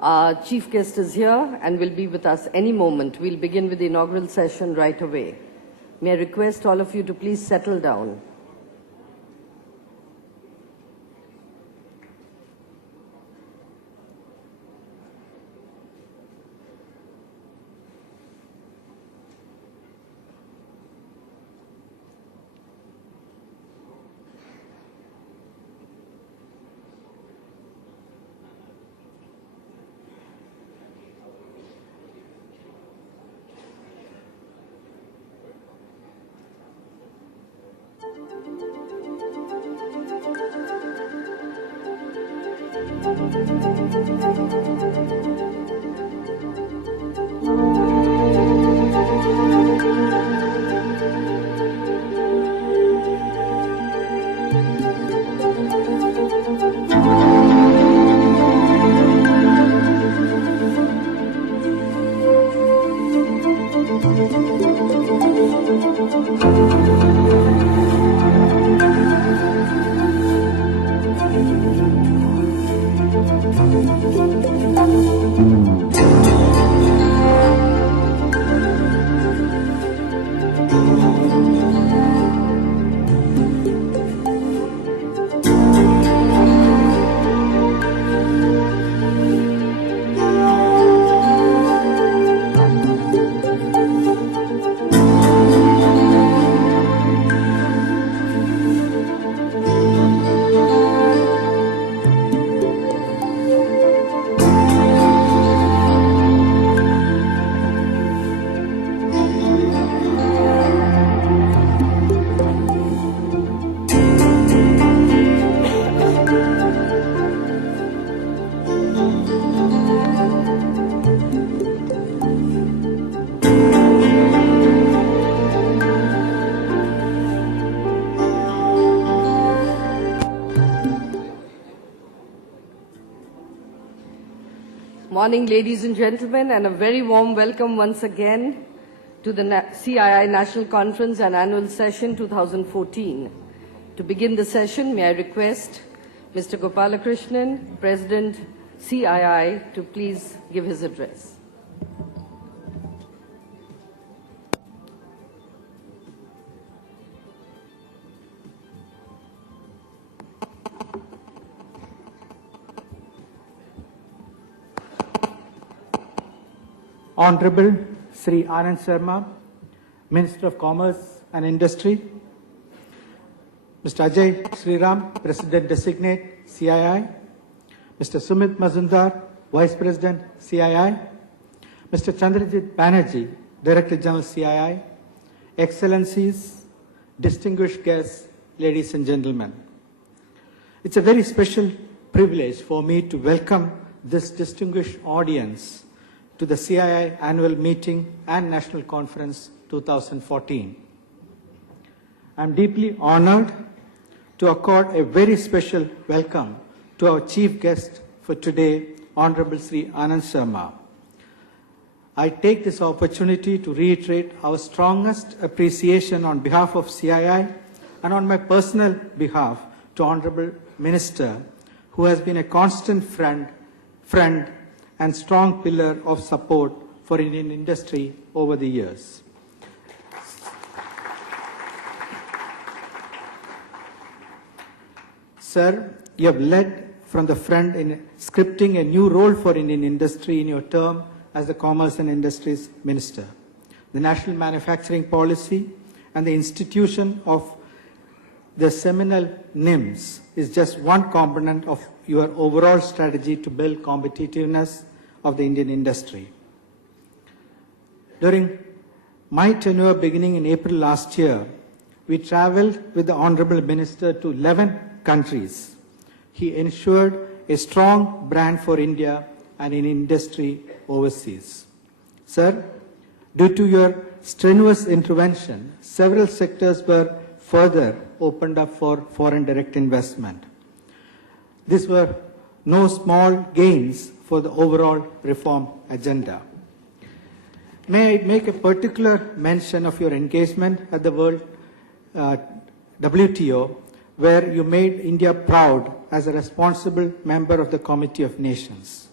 Our chief guest is here and will be with us any moment. We'll begin with the inaugural session right away. May I request all of you to please settle down. Morning, ladies and gentlemen, and a very warm welcome once again to the CII National Conference and Annual Session 2014. To begin the session, may I request Mr. Gopalakrishnan, President, CII, to please give his address. Hon'ble Sri Anand Sharma, Minister of Commerce and Industry, Mr Ajay S Shriram, President-Designate, CII, Mr Sumit Mazumdar, Vice President, CII, Mr Chandrajit Banerjee, Director General, CII, Excellencies, distinguished guests, ladies and gentlemen. It's a very special privilege for me to welcome this distinguished audience to the CII Annual Meeting and National Conference 2014. I'm deeply honored to accord a very special welcome to our chief guest for today, Hon'ble Sri Anand Sharma. I take this opportunity to reiterate our strongest appreciation on behalf of CII and on my personal behalf to Hon'ble Minister, who has been a constant friend and strong pillar of support for Indian industry over the years. Sir, you have led from the front in scripting a new role for Indian industry in your term as the Commerce and Industries Minister. The National Manufacturing Policy and the institution of the seminal NIMS is just one component of your overall strategy to build competitiveness of the Indian industry. During my tenure beginning in April last year, we traveled with the Honorable Minister to 11 countries. He ensured a strong brand for India and in industry overseas. Sir, due to your strenuous intervention, several sectors were further opened up for foreign direct investment. These were no small gains for the overall reform agenda. May I make a particular mention of your engagement at the World WTO, where you made India proud as a responsible member of the Committee of Nations.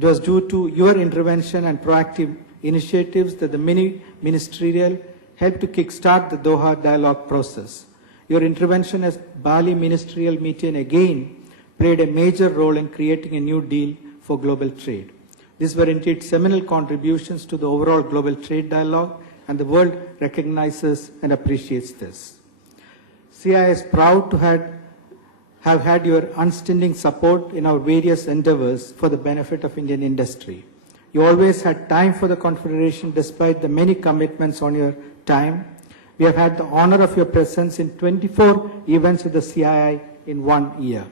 It was due to your intervention and proactive initiatives that the Ministerial helped to kickstart the Doha dialogue process. Your intervention as Bali Ministerial meeting again played a major role in creating a new deal for global trade. These were indeed seminal contributions to the overall global trade dialogue, and the world recognizes and appreciates this. CII is proud to have had your unstinting support in our various endeavors for the benefit of Indian industry. You always had time for the Confederation despite the many commitments on your time. We have had the honor of your presence in 24 events with the CII in 1 year.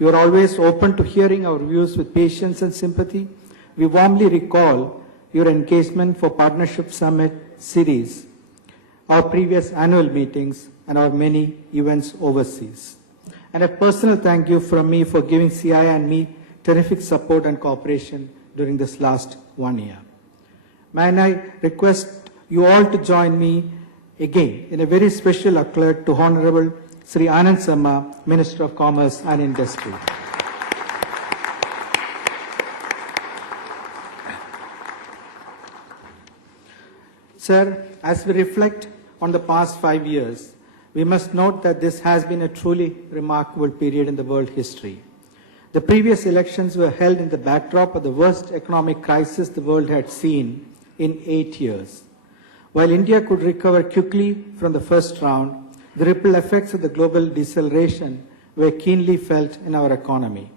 You are always open to hearing our views with patience and sympathy. We warmly recall your engagement for Partnership Summit series, our previous annual meetings, and our many events overseas. And a personal thank you from me for giving CII and me terrific support and cooperation during this last 1 year. May I request you all to join me again in a very special accolade to Hon'ble Sri Anand Sharma, Minister of Commerce and Industry. Sir, as we reflect on the past 5 years, we must note that this has been a truly remarkable period in the world history. The previous elections were held in the backdrop of the worst economic crisis the world had seen in 8 years. While India could recover quickly from the first round, the ripple effects of the global deceleration were keenly felt in our economy.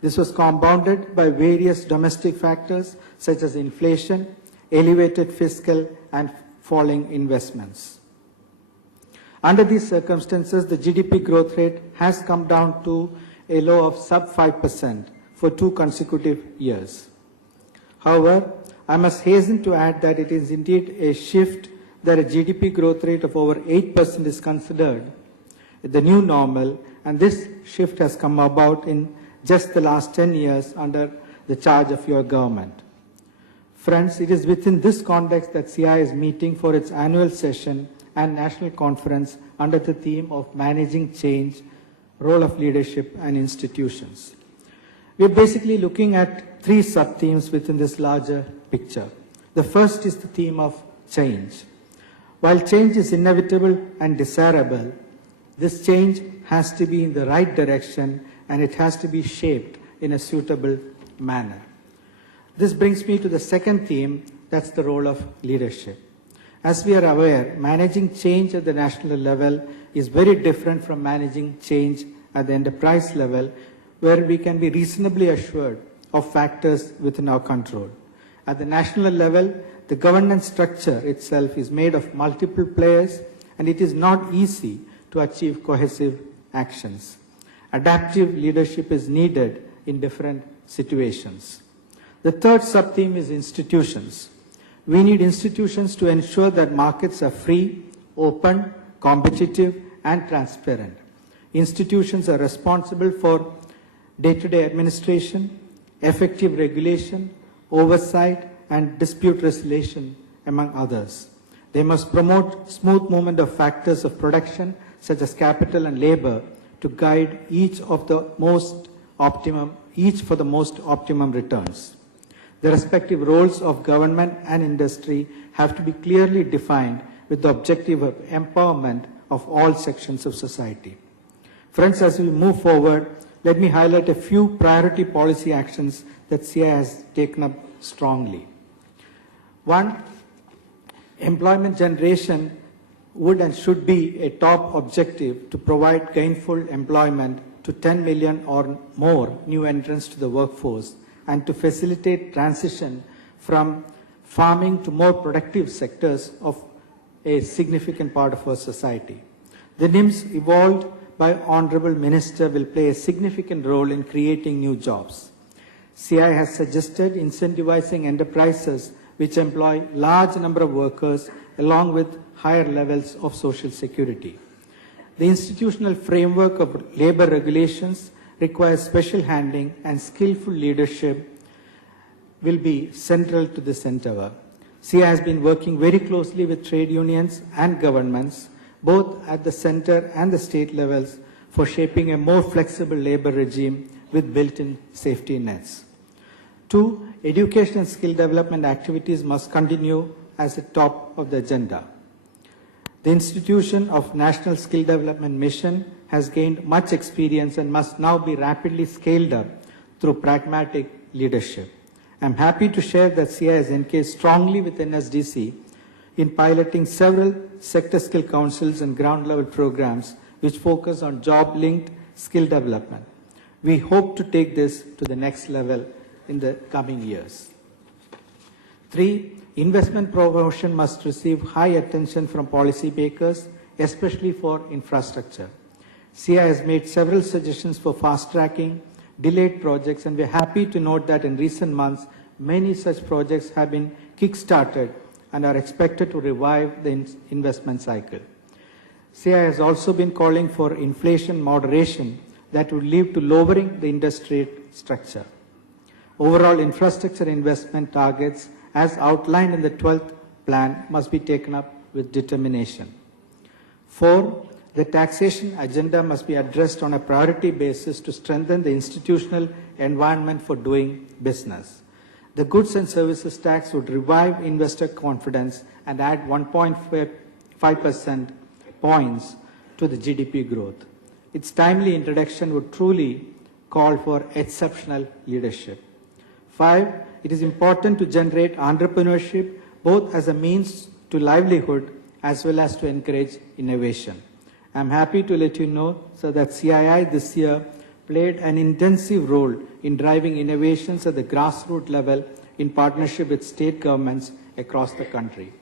This was compounded by various domestic factors such as inflation, elevated fiscal and falling investments. Under these circumstances, the GDP growth rate has come down to a low of sub 5% for 2 consecutive years. However, I must hasten to add that it is indeed a shift that a GDP growth rate of over 8% is considered the new normal, and this shift has come about in just the last 10 years under the charge of your government. Friends, it is within this context that CII is meeting for its annual session and national conference under the theme of Managing Change, Role of Leadership and Institutions. We are basically looking at 3 sub-themes within this larger picture. The first is the theme of change. While change is inevitable and desirable, this change has to be in the right direction and it has to be shaped in a suitable manner. This brings me to the second theme, that's the role of leadership. As we are aware, managing change at the national level is very different from managing change at the enterprise level, where we can be reasonably assured of factors within our control. At the national level, the governance structure itself is made of multiple players, and it is not easy to achieve cohesive actions. Adaptive leadership is needed in different situations. The third sub-theme is institutions. We need institutions to ensure that markets are free, open, competitive, and transparent. Institutions are responsible for day-to-day administration, effective regulation, oversight, and dispute resolution, among others. They must promote smooth movement of factors of production, such as capital and labor, to guide each for the most optimum returns. The respective roles of government and industry have to be clearly defined with the objective of empowerment of all sections of society. Friends, as we move forward, let me highlight a few priority policy actions that CII has taken up strongly. 1, employment generation would and should be a top objective to provide gainful employment to 10 million or more new entrants to the workforce and to facilitate transition from farming to more productive sectors of a significant part of our society. The NIMS evolved by Hon'ble Minister will play a significant role in creating new jobs. CII has suggested incentivizing enterprises which employ large number of workers along with higher levels of social security. The institutional framework of labor regulations requires special handling, and skillful leadership will be central to this endeavor. CII has been working very closely with trade unions and governments, both at the center and the state levels, for shaping a more flexible labor regime with built-in safety nets. 2. Education and skill development activities must continue as the top of the agenda. The institution of National Skill Development Mission has gained much experience and must now be rapidly scaled up through pragmatic leadership. I am happy to share that CII is engaged strongly with NSDC in piloting several sector skill councils and ground-level programs which focus on job-linked skill development. We hope to take this to the next level in the coming years. 3. Investment promotion must receive high attention from policymakers, especially for infrastructure. CII has made several suggestions for fast-tracking delayed projects, and we are happy to note that in recent months, many such projects have been kick-started and are expected to revive the investment cycle. CII has also been calling for inflation moderation that would lead to lowering the interest rate structure. Overall infrastructure investment targets as outlined in the 12th plan must be taken up with determination. 4. The taxation agenda must be addressed on a priority basis to strengthen the institutional environment for doing business. The goods and services tax would revive investor confidence and add 1.5% points to the GDP growth. Its timely introduction would truly call for exceptional leadership. 5. It is important to generate entrepreneurship both as a means to livelihood as well as to encourage innovation. I am happy to let you know, sir, that CII this year played an intensive role in driving innovations at the grassroots level in partnership with state governments across the country.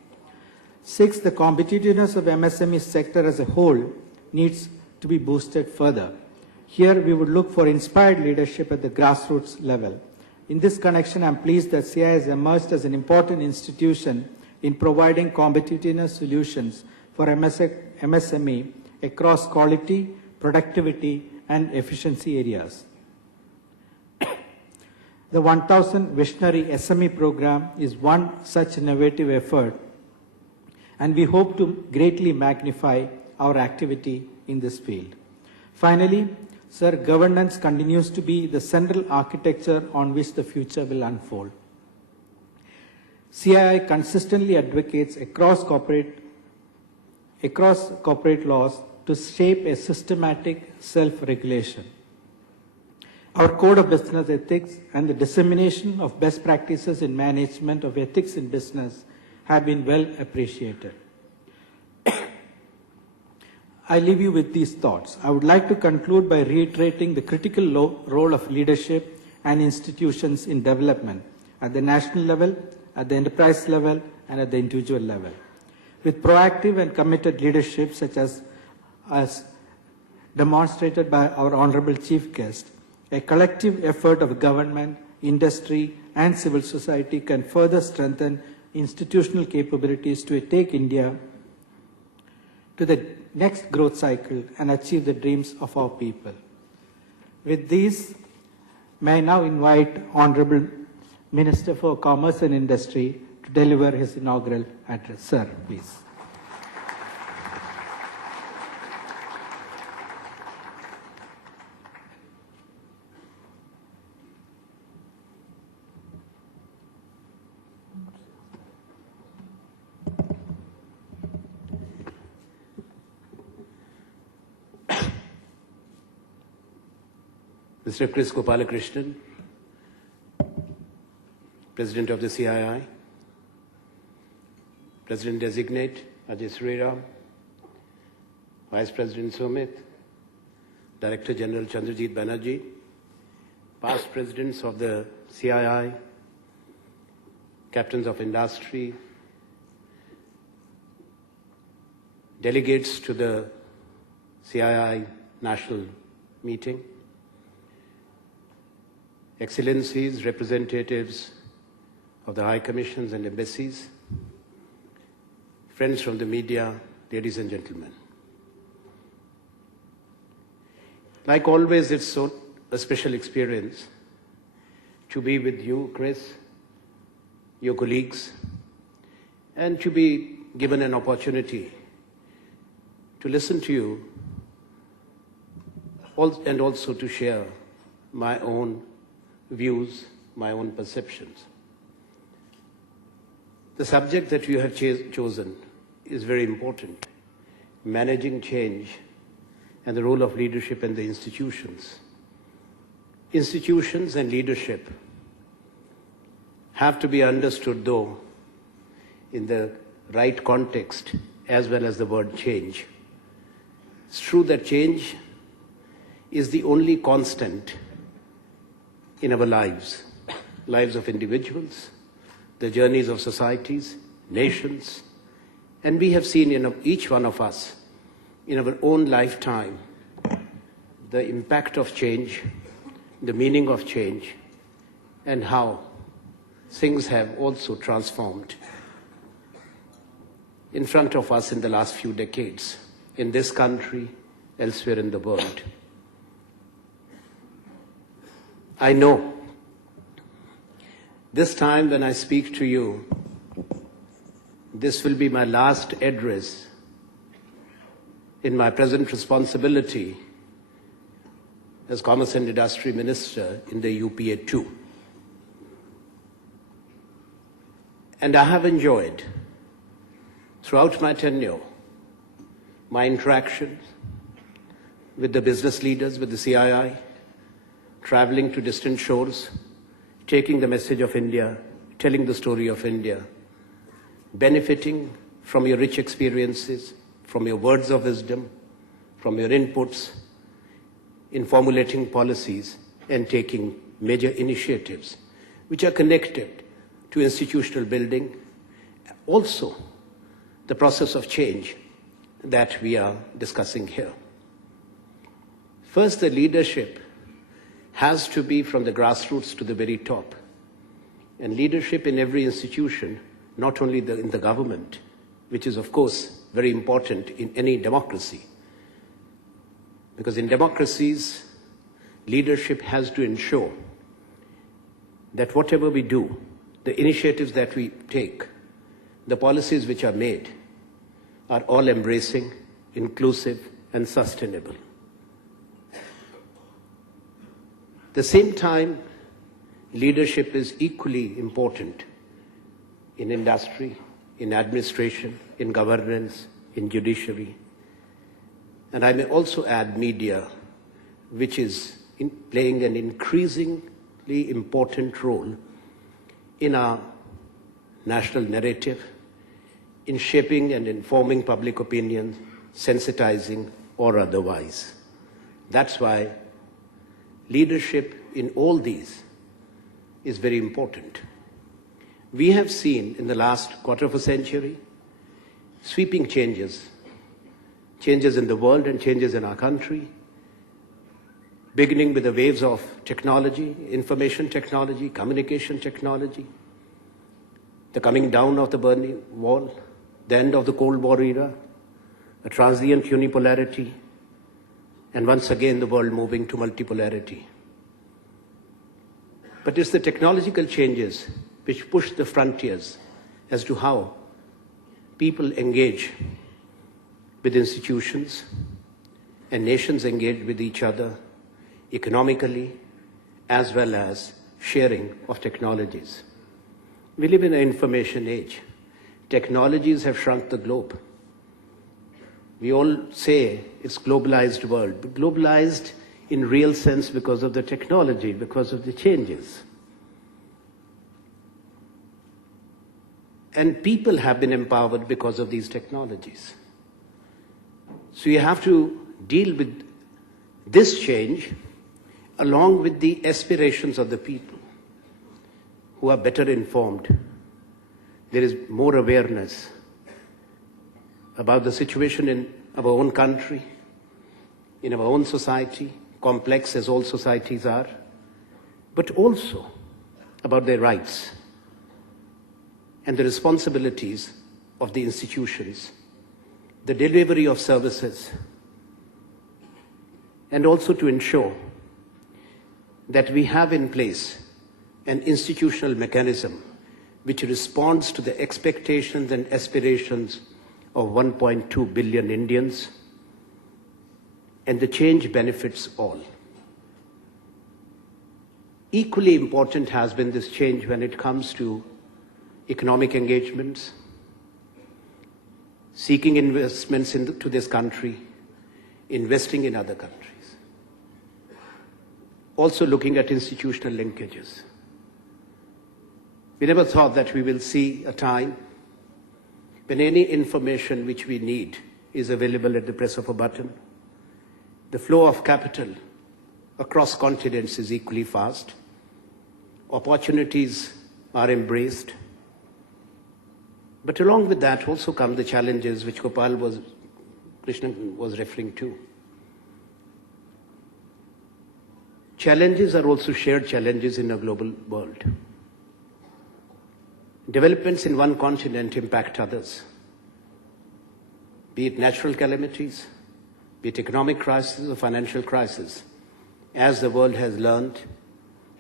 6. The competitiveness of MSME sector as a whole needs to be boosted further. Here we would look for inspired leadership at the grassroots level. In this connection, I am pleased that CII has emerged as an important institution in providing competitiveness solutions for MSME across quality, productivity, and efficiency areas. The 1000 Visionary SME program is one such innovative effort, and we hope to greatly magnify our activity in this field. Finally, sir, governance continues to be the central architecture on which the future will unfold. CII consistently advocates across corporate laws to shape a systematic self-regulation. Our code of business ethics and the dissemination of best practices in management of ethics in business have been well appreciated. I leave you with these thoughts. I would like to conclude by reiterating the critical role of leadership and institutions in development at the national level, at the enterprise level, and at the individual level. With proactive and committed leadership such as demonstrated by our Honorable Chief Guest, a collective effort of government, industry, and civil society can further strengthen institutional capabilities to take India to the next growth cycle and achieve the dreams of our people. With these, may I now invite Honorable Minister for Commerce and Industry to deliver his inaugural address. Sir, please. Mr. S Gopalakrishnan, President of the CII, President-Designate Ajay S Shriram, Vice President Sumit, Director General Chandrajit Banerjee, past Presidents of the CII, Captains of Industry, delegates to the CII National Meeting, Excellencies, representatives of the High Commissions and embassies, friends from the media, ladies and gentlemen. Like always, it's a special experience to be with you, Chris, your colleagues, and to be given an opportunity to listen to you and also to share my own views my own perceptions. The subject that you have chosen is very important. Managing change and the role of leadership in the institutions. Institutions and leadership have to be understood, though, in the right context as well as the word change. It's true that change is the only constant in our lives, lives of individuals, the journeys of societies, nations, and we have seen in each one of us, in our own lifetime, the impact of change, the meaning of change, and how things have also transformed in front of us in the last few decades, in this country, elsewhere in the world. I know this time when I speak to you, this will be my last address in my present responsibility as Commerce and Industry Minister in the UPA 2. And I have enjoyed, throughout my tenure, my interactions with the business leaders, with the CII, traveling to distant shores, taking the message of India, telling the story of India, benefiting from your rich experiences, from your words of wisdom, from your inputs in formulating policies and taking major initiatives which are connected to institutional building, also the process of change that we are discussing here. First, the leadership has to be from the grassroots to the very top. And leadership in every institution, not only in the government, which is of course very important in any democracy. Because in democracies, leadership has to ensure that whatever we do, the initiatives that we take, the policies which are made, are all embracing, inclusive, and sustainable. At the same time, leadership is equally important in industry, in administration, in governance, in judiciary. And I may also add media, which is playing an increasingly important role in our national narrative, in shaping and informing public opinion, sensitizing or otherwise. That's why leadership in all these is very important. We have seen in the last quarter of a century sweeping changes in the world and changes in our country, beginning with the waves of technology, information technology, communication technology, the coming down of the Berlin Wall, the end of the Cold War era, a transient unipolarity, and once again the world moving to multipolarity. But it's the technological changes which push the frontiers as to how people engage with institutions and nations engage with each other economically as well as sharing of technologies. We live in an information age. Technologies have shrunk the globe. We all say it's globalized world, but globalized in real sense because of the technology, because of the changes. And people have been empowered because of these technologies. So you have to deal with this change along with the aspirations of the people who are better informed. There is more awareness about the situation in our own country, in our own society, complex as all societies are, but also about their rights and the responsibilities of the institutions, the delivery of services, and also to ensure that we have in place an institutional mechanism which responds to the expectations and aspirations of 1.2 billion Indians, and the change benefits all. Equally important has been this change when it comes to economic engagements, seeking investments into this country, investing in other countries. Also looking at institutional linkages. We never thought that we will see a time when any information which we need is available at the press of a button. The flow of capital across continents is equally fast. Opportunities are embraced. But along with that also come the challenges which Krishnan was referring to. Challenges are also shared challenges in a global world. Developments in one continent impact others. Be it natural calamities, be it economic crisis or financial crisis, as the world has learned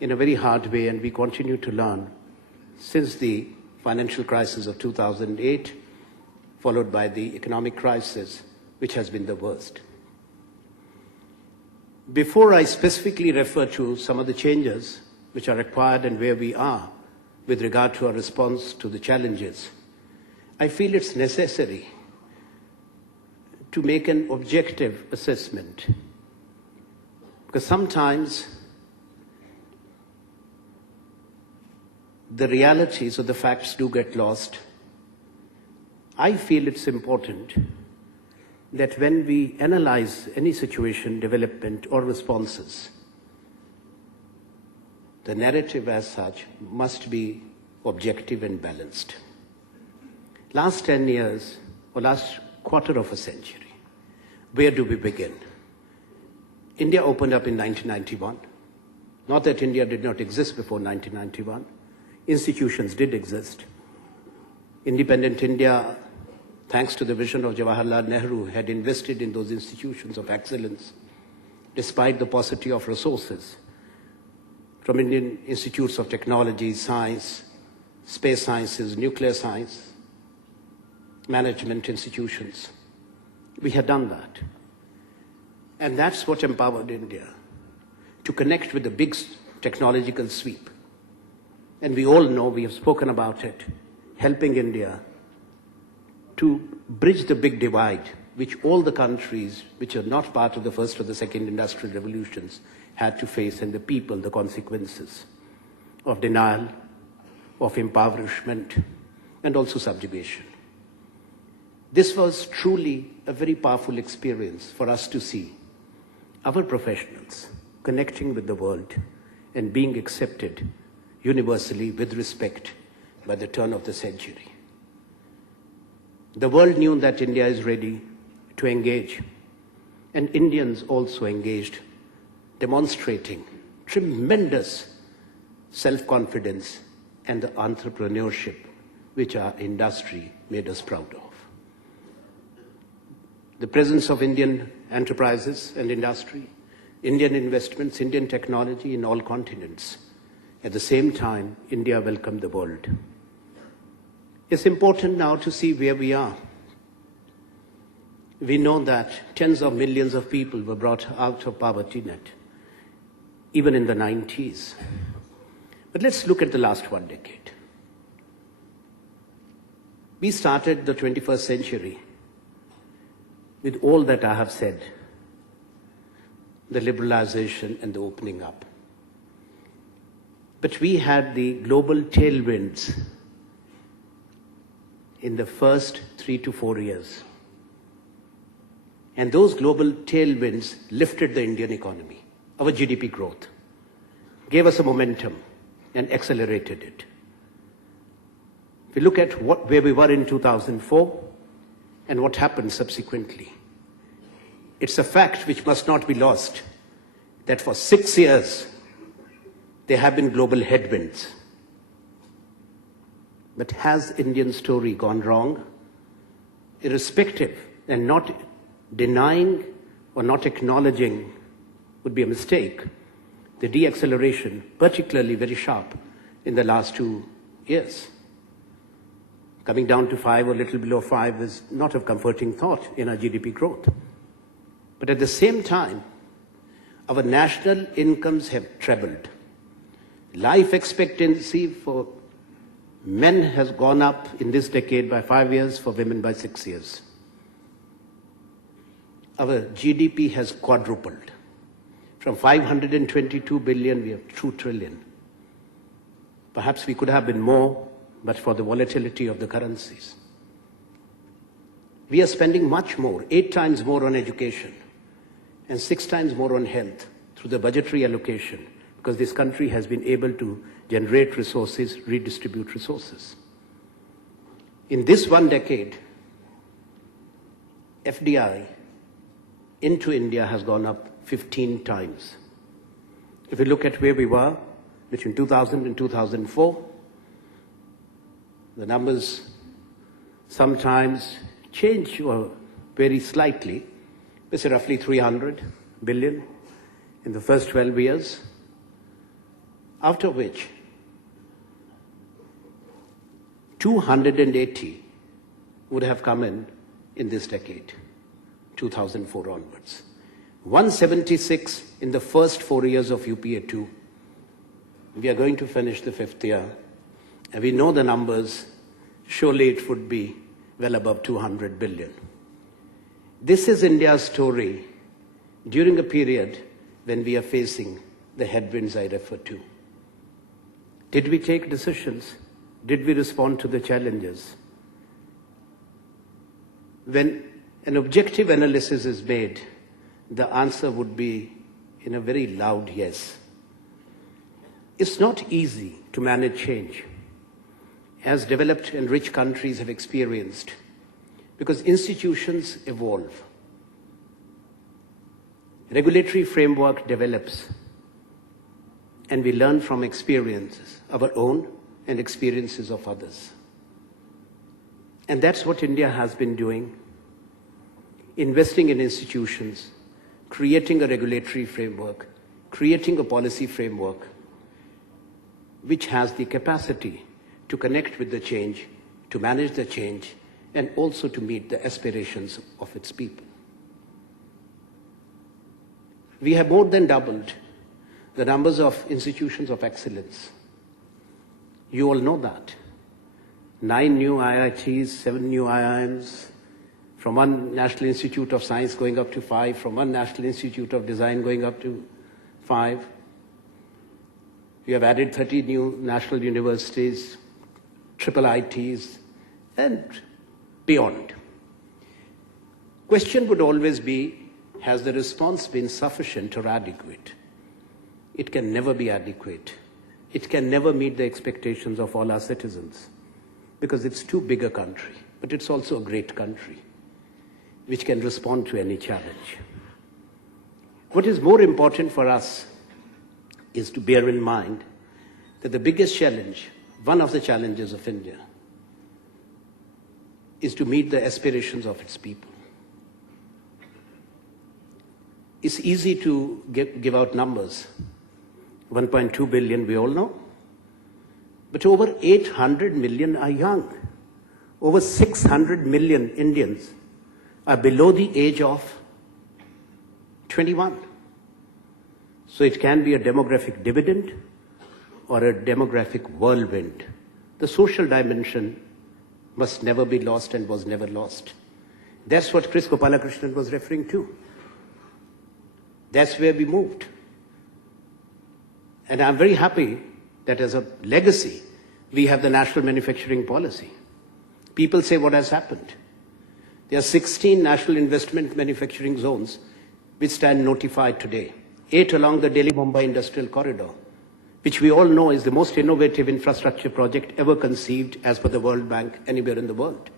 in a very hard way, and we continue to learn since the financial crisis of 2008, followed by the economic crisis, which has been the worst. Before I specifically refer to some of the changes which are required and where we are with regard to our response to the challenges, I feel it's necessary to make an objective assessment, because sometimes the realities or the facts do get lost. I feel it's important that when we analyze any situation, development or responses, the narrative as such must be objective and balanced. Last 10 years or last quarter of a century, where do we begin? India opened up in 1991. Not that India did not exist before 1991. Institutions did exist. Independent India, thanks to the vision of Jawaharlal Nehru, had invested in those institutions of excellence, despite the paucity of resources, from Indian institutes of technology, science, space sciences, nuclear science, management institutions. We had done that. And that's what empowered India to connect with the big technological sweep. And we all know, we have spoken about it, helping India to bridge the big divide which all the countries which are not part of the first or the second industrial revolutions had to face, and the people, the consequences of denial, of impoverishment, and also subjugation. This was truly a very powerful experience for us to see our professionals connecting with the world and being accepted universally with respect by the turn of the century. The world knew that India is ready to engage, and Indians also engaged, demonstrating tremendous self-confidence and the entrepreneurship which our industry made us proud of. The presence of Indian enterprises and industry, Indian investments, Indian technology in all continents. At the same time, India welcomed the world. It's important now to see where we are. We know that tens of millions of people were brought out of poverty net, even in the 90s. But let's look at the last 1 decade. We started the 21st century with all that I have said, the liberalization and the opening up. But we had the global tailwinds in the first 3 to 4 years. And those global tailwinds lifted the Indian economy, our GDP growth, gave us a momentum and accelerated it. If we look at where we were in 2004 and what happened subsequently, it's a fact which must not be lost that for 6 years there have been global headwinds. But has Indian story gone wrong? Irrespective, and not denying or not acknowledging would be a mistake, the deacceleration, particularly very sharp in the last 2 years. Coming down to 5 or a little below 5 is not a comforting thought in our GDP growth. But at the same time, our national incomes have trebled. Life expectancy for men has gone up in this decade by 5 years, for women by 6 years. Our GDP has quadrupled. From 522 billion, we have 2 trillion. Perhaps we could have been more, but for the volatility of the currencies. We are spending much more, 8 times more on education and 6 times more on health through the budgetary allocation, because this country has been able to generate resources, redistribute resources. In this 1 decade, FDI into India has gone up 15 times. If you look at where we were between 2000 and 2004, the numbers sometimes change or vary slightly. It's roughly 300 billion in the first 12 years, after which 280 would have come in this decade, 2004 onwards. 176 in the first 4 years of UPA 2. We are going to finish the 5th year, and we know the numbers. Surely it would be well above 200 billion. This is India's story during a period when we are facing the headwinds I referred to. Did we take decisions? Did we respond to the challenges? When an objective analysis is made, the answer would be in a very loud yes. It's not easy to manage change, as developed and rich countries have experienced, because institutions evolve. Regulatory framework develops, and we learn from experiences, our own and experiences of others. And that's what India has been doing, investing in institutions, creating a regulatory framework, creating a policy framework, which has the capacity to connect with the change, to manage the change, and also to meet the aspirations of its people. We have more than doubled the numbers of institutions of excellence. You all know that. 9 new IITs, 7 new IIMs, from 1 National Institute of Science going up to 5, from 1 National Institute of Design going up to 5. We have added 30 new national universities, triple ITs, and beyond. Question would always be, has the response been sufficient or adequate? It can never be adequate. It can never meet the expectations of all our citizens, because it's too big a country, but it's also a great country, which can respond to any challenge. What is more important for us is to bear in mind that the biggest challenge, one of the challenges of India, is to meet the aspirations of its people. It's easy to give out numbers. 1.2 billion, we all know. But over 800 million are young. Over 600 million Indians are below the age of 21. So it can be a demographic dividend or a demographic whirlwind. The social dimension must never be lost and was never lost. That's what S Gopalakrishnan was referring to. That's where we moved. And I'm very happy that as a legacy, we have the national manufacturing policy. People say, what has happened? There are 16 national investment manufacturing zones which stand notified today. 8 along the Delhi-Mumbai industrial corridor, which we all know is the most innovative infrastructure project ever conceived as per the World Bank anywhere in the world.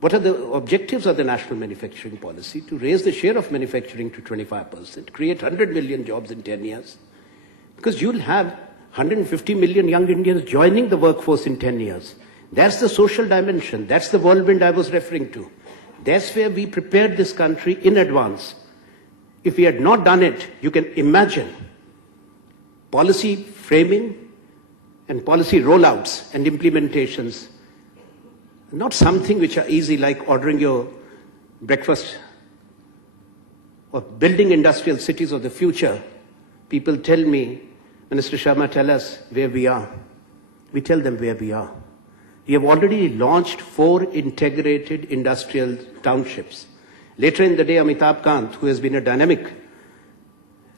What are the objectives of the national manufacturing policy? To raise the share of manufacturing to 25%, create 100 million jobs in 10 years. Because you'll have 150 million young Indians joining the workforce in 10 years. That's the social dimension. That's the whirlwind I was referring to. That's where we prepared this country in advance. If we had not done it, you can imagine policy framing and policy rollouts and implementations, not something which are easy like ordering your breakfast or building industrial cities of the future. People tell me Minister Sharma, tell us where we are. We tell them where we are. We have already launched 4 integrated industrial townships. Later in the day, Amitabh Kant, who has been a dynamic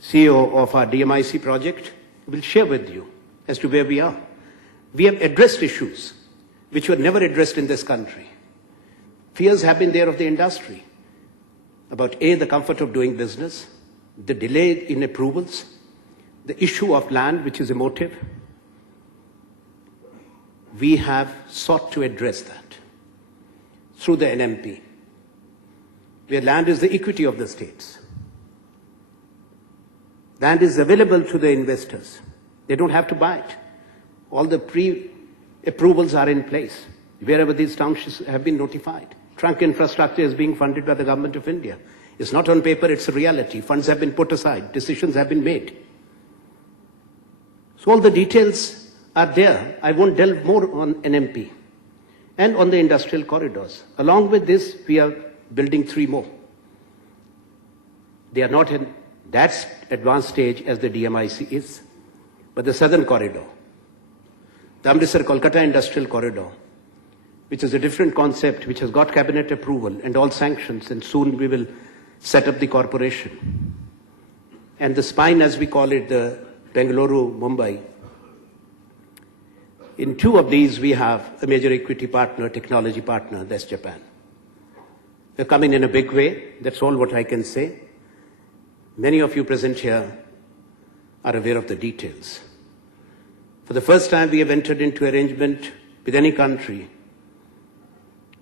CEO of our DMIC project, will share with you as to where we are. We have addressed issues which were never addressed in this country. Fears have been there of the industry about A, the comfort of doing business, the delay in approvals, the issue of land, which is emotive. We have sought to address that through the NMP, where land is the equity of the states. Land is available to the investors. They don't have to buy it. All the pre-approvals are in place, wherever these townships have been notified. Trunk infrastructure is being funded by the Government of India. It's not on paper, it's a reality. Funds have been put aside, decisions have been made. So all the details are there. I won't delve more on NMP and on the industrial corridors. Along with this, we are building 3 more. They are not in that advanced stage as the DMIC is, but the southern corridor, the Amritsar-Kolkata industrial corridor, which is a different concept, which has got cabinet approval and all sanctions, and soon we will set up the corporation. And the spine, as we call it, the Bengaluru-Mumbai. In 2 of these, we have a major equity partner, technology partner, that's Japan. They're coming in a big way. That's all what I can say. Many of you present here are aware of the details. For the first time, we have entered into arrangement with any country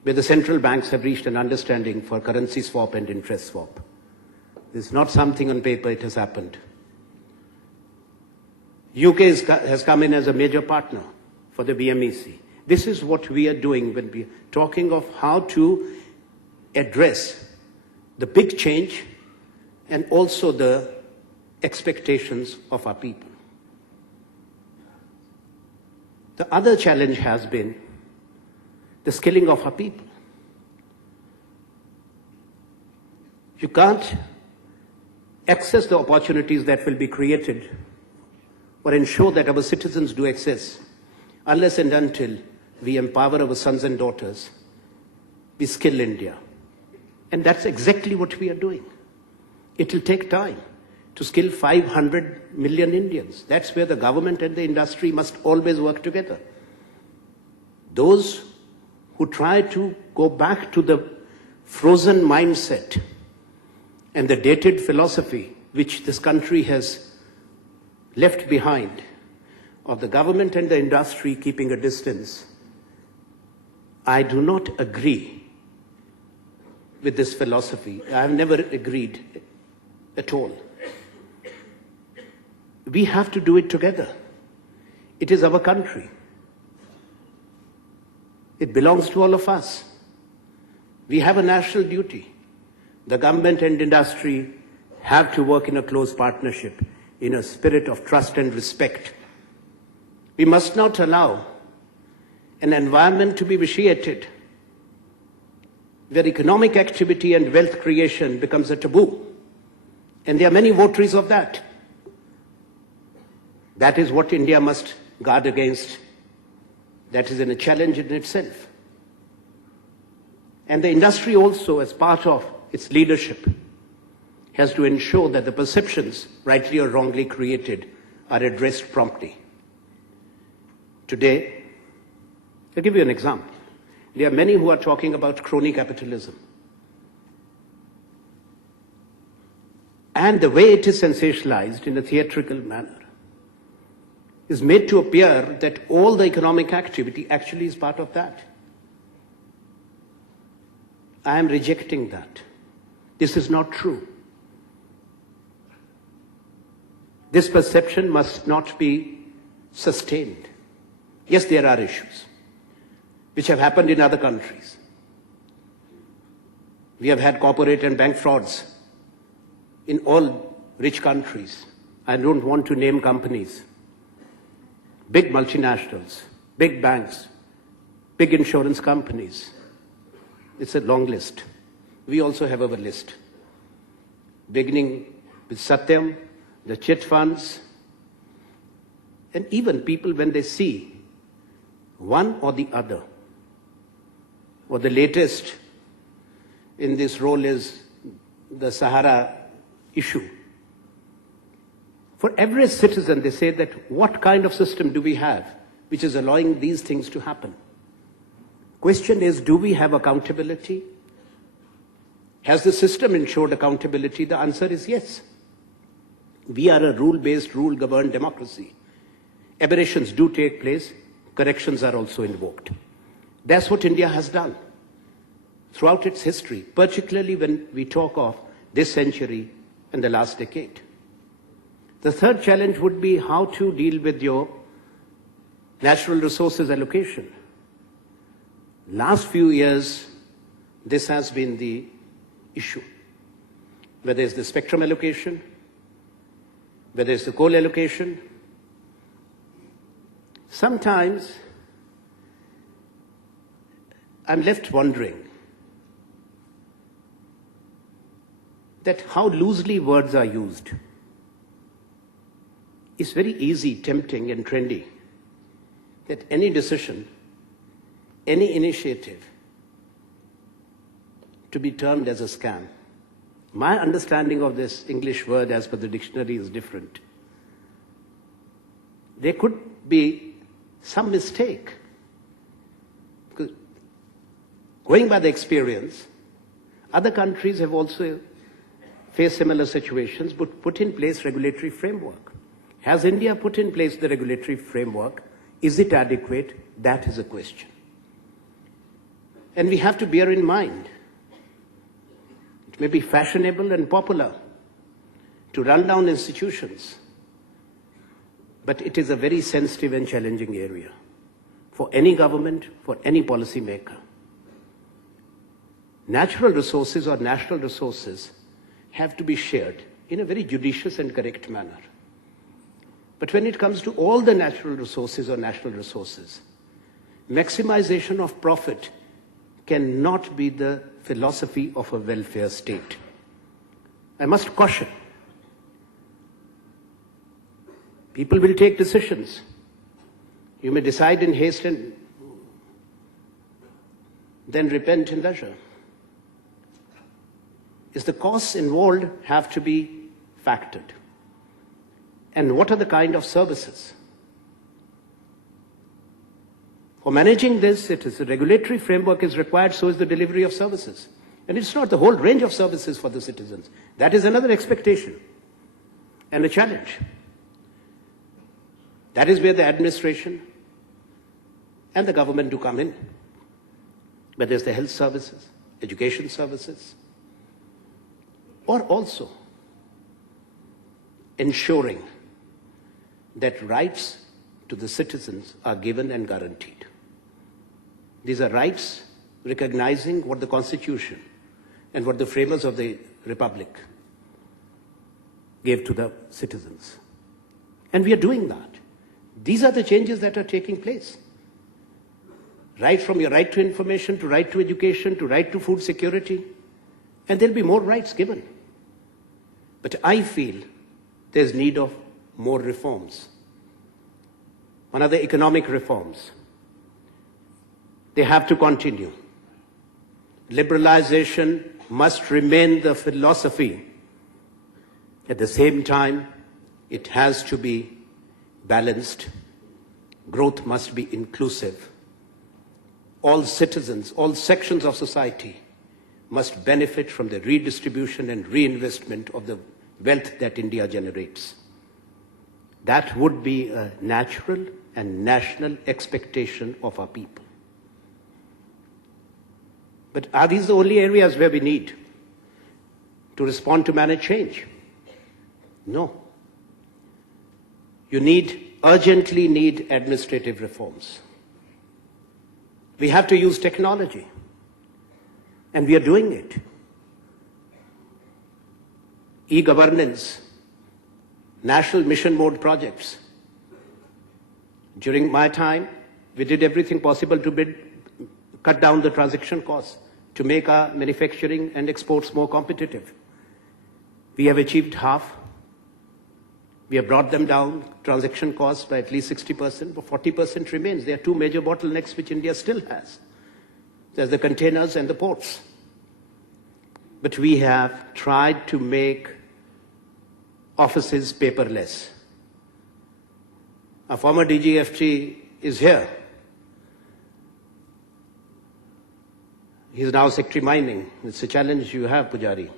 where the central banks have reached an understanding for currency swap and interest swap. This is not something on paper, it has happened. UK has come in as a major partner for the BMEC. This is what we are doing when we are talking of how to address the big change and also the expectations of our people. The other challenge has been the skilling of our people. You can't access the opportunities that will be created or ensure that our citizens do access unless and until we empower our sons and daughters, we skill India. And that's exactly what we are doing. It will take time to skill 500 million Indians. That's where the government and the industry must always work together. Those who try to go back to the frozen mindset and the dated philosophy which this country has left behind of the government and the industry keeping a distance, I do not agree with this philosophy. I have never agreed at all. We have to do it together. It is our country. It belongs to all of us. We have a national duty. The government and industry have to work in a close partnership, in a spirit of trust and respect. We must not allow an environment to be vitiated where economic activity and wealth creation becomes a taboo. And there are many votaries of that. That is what India must guard against. That is a challenge in itself. And the industry also, as part of its leadership, has to ensure that the perceptions, rightly or wrongly created, are addressed promptly. Today, I'll give you an example. There are many who are talking about crony capitalism. And the way it is sensationalized in a theatrical manner is made to appear that all the economic activity actually is part of that. I am rejecting that. This is not true. This perception must not be sustained. Yes, there are issues which have happened in other countries. We have had corporate and bank frauds in all rich countries. I don't want to name companies. Big multinationals, big banks, big insurance companies. It's a long list. We also have our list. Beginning with Satyam, the chit funds, And even people, when they see one or the other, or the latest in this role is the Sahara issue. For every citizen, they say that what kind of system do we have which is allowing these things to happen? Question is, do we have accountability? Has the system ensured accountability? The answer is yes. We are a rule-based, rule-governed democracy. Aberrations do take place, corrections are also invoked. That's what India has done throughout its history, particularly when we talk of this century and the last decade. The third challenge would be how to deal with your natural resources allocation. Last few years, this has been the issue. Whether it's the spectrum allocation, whether it's the coal allocation. Sometimes I'm left wondering that how loosely words are used. It's very easy, tempting and trendy that any decision, any initiative to be termed as a scam. My understanding of this English word as per the dictionary is different. There could be some mistake. Because going by the experience, other countries have also faced similar situations but put in place regulatory framework. Has India put in place the regulatory framework? Is it adequate? That is a question. And we have to bear in mind, it may be fashionable and popular to run down institutions, but it is a very sensitive and challenging area for any government, for any policy maker. Natural resources or national resources have to be shared in a very judicious and correct manner. But when it comes to all the natural resources or national resources, maximization of profit cannot be the philosophy of a welfare state. I must caution. People will take decisions. You may decide in haste and then repent in leisure. Is the costs involved have to be factored? And what are the kind of services? For managing this, it is a regulatory framework is required, so is the delivery of services. And it's not the whole range of services for the citizens. That is another expectation and a challenge. That is where the administration and the government do come in. Whether it's the health services, education services, or also ensuring that rights to the citizens are given and guaranteed. These are rights recognizing what the Constitution and what the framers of the Republic gave to the citizens. And we are doing that. These are the changes that are taking place. Right from your right to information, to right to education, to right to food security. And there'll be more rights given. But I feel there's need of more reforms. One of the economic reforms. They have to continue. Liberalization must remain the philosophy. At the same time, it has to be balanced. Growth must be inclusive. All citizens, all sections of society must benefit from the redistribution and reinvestment of the wealth that India generates. That would be a natural and national expectation of our people. But are these the only areas where we need to respond to manage change? No. You urgently need administrative reforms. We have to use technology, and we are doing it. E-governance, national mission mode projects. During my time, we did everything possible to cut down the transaction costs, to make our manufacturing and exports more competitive. We have achieved half. We have brought them down, transaction costs by at least 60%, but 40% remains. There are two major bottlenecks which India still has. There's the containers and the ports. But we have tried to make offices paperless. Our former DGFT is here. He's now Secretary Mining. It's a challenge you have, Pujari.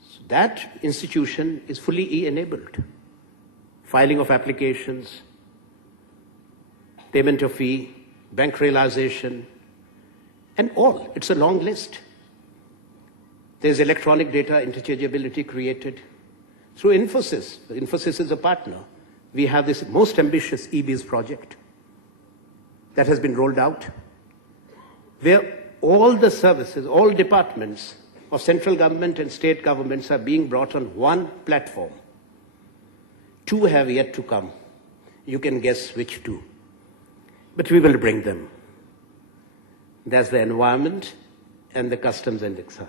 So that institution is fully e-enabled. Filing of applications, payment of fee, bank realization, and all. It's a long list. There's electronic data interchangeability created through Infosys. Infosys is a partner. We have this most ambitious e-biz project that has been rolled out, where all the services, all departments of central government and state governments are being brought on one platform. Two have yet to come. You can guess which two. But we will bring them. That's the environment and the customs and excise.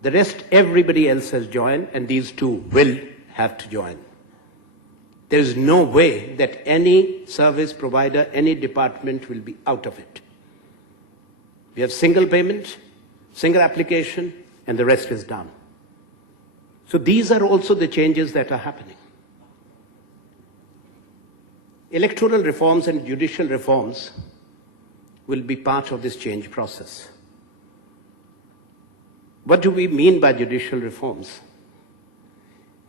The rest, everybody else has joined, and these two will have to join. There is no way that any service provider, any department will be out of it. We have single payment, single application, and the rest is done. So these are also the changes that are happening. Electoral reforms and judicial reforms will be part of this change process. What do we mean by judicial reforms?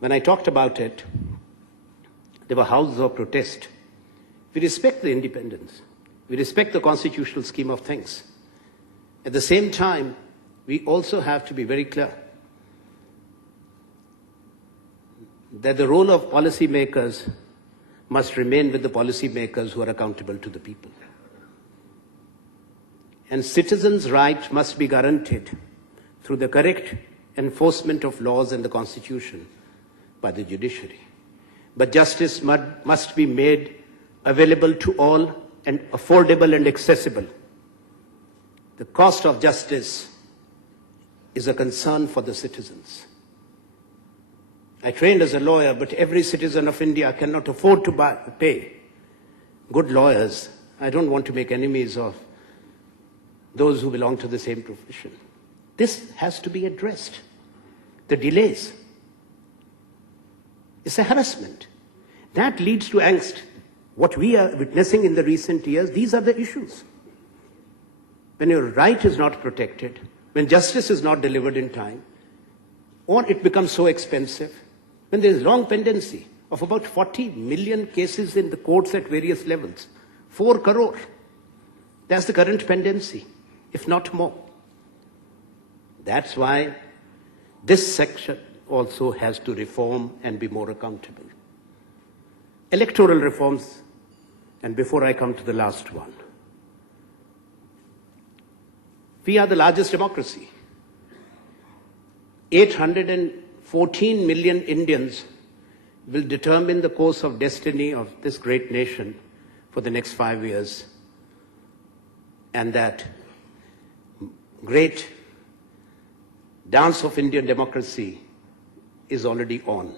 When I talked about it, there were howls of protest. We respect the independence. We respect the constitutional scheme of things. At the same time, we also have to be very clear that the role of policymakers must remain with the policymakers who are accountable to the people. And citizens' rights must be guaranteed through the correct enforcement of laws and the Constitution by the judiciary. But justice must be made available to all and affordable and accessible. The cost of justice is a concern for the citizens. I trained as a lawyer, but every citizen of India cannot afford to pay good lawyers. I don't want to make enemies of those who belong to the same profession. This has to be addressed. The delays. It's a harassment. That leads to angst. What we are witnessing in the recent years, these are the issues. When your right is not protected, when justice is not delivered in time, or it becomes so expensive, when there is long pendency of about 40 million cases in the courts at various levels, 4 crore. That's the current pendency, if not more. That's why this section also has to reform and be more accountable. Electoral reforms, and before I come to the last one, we are the largest democracy. 814 million Indians will determine the course of destiny of this great nation for the next 5 years. And that great dance of Indian democracy is already on,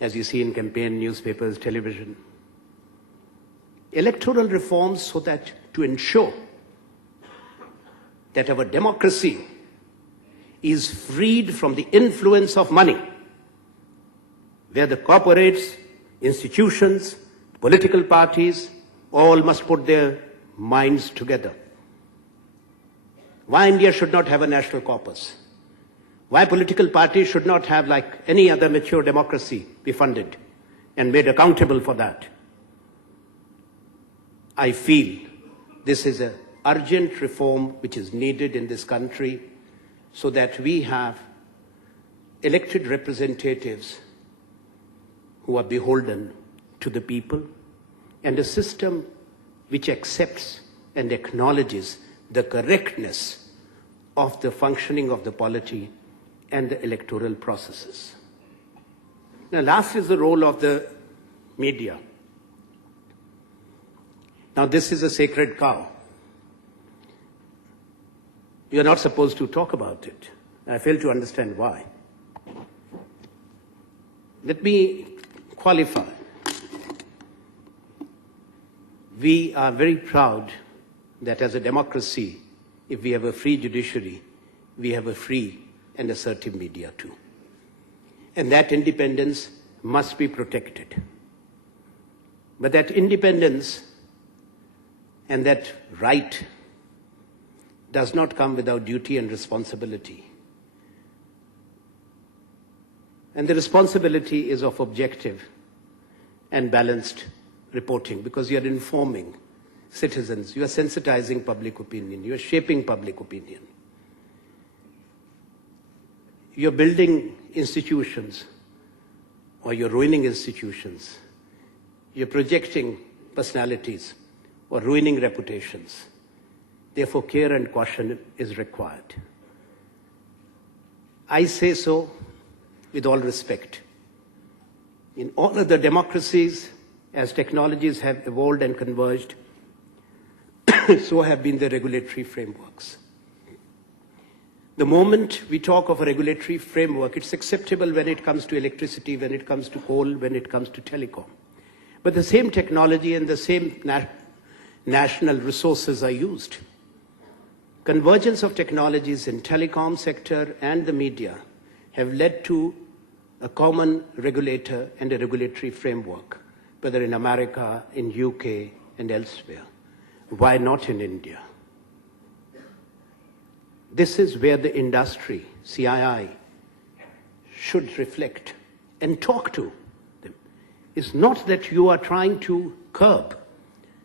as you see in campaign, newspapers, television. Electoral reforms so that to ensure that our democracy is freed from the influence of money, where the corporates, institutions, political parties, all must put their minds together. Why India should not have a national corpus? Why political parties should not have, like any other mature democracy, be funded and made accountable for that? I feel this is an urgent reform which is needed in this country so that we have elected representatives who are beholden to the people and a system which accepts and acknowledges the correctness of the functioning of the polity and the electoral processes. Now, last is the role of the media. Now, this is a sacred cow. You're not supposed to talk about it. I fail to understand why. Let me qualify. We are very proud that as a democracy, if we have a free judiciary, we have a free and assertive media too. And that independence must be protected. But that independence and that right does not come without duty and responsibility. And the responsibility is of objective and balanced reporting, because you are informing citizens, you are sensitizing public opinion, you are shaping public opinion. You are building institutions or you're ruining institutions. You're projecting personalities or ruining reputations. Therefore, care and caution is required. I say so with all respect. In all other democracies, as technologies have evolved and converged, so have been the regulatory frameworks. The moment we talk of a regulatory framework, it's acceptable when it comes to electricity, when it comes to coal, when it comes to telecom. But the same technology and the same national resources are used. Convergence of technologies in telecom sector and the media have led to a common regulator and a regulatory framework, whether in America, in UK, and elsewhere. Why not in India? This is where the industry, CII, should reflect and talk to them. It's not that you are trying to curb,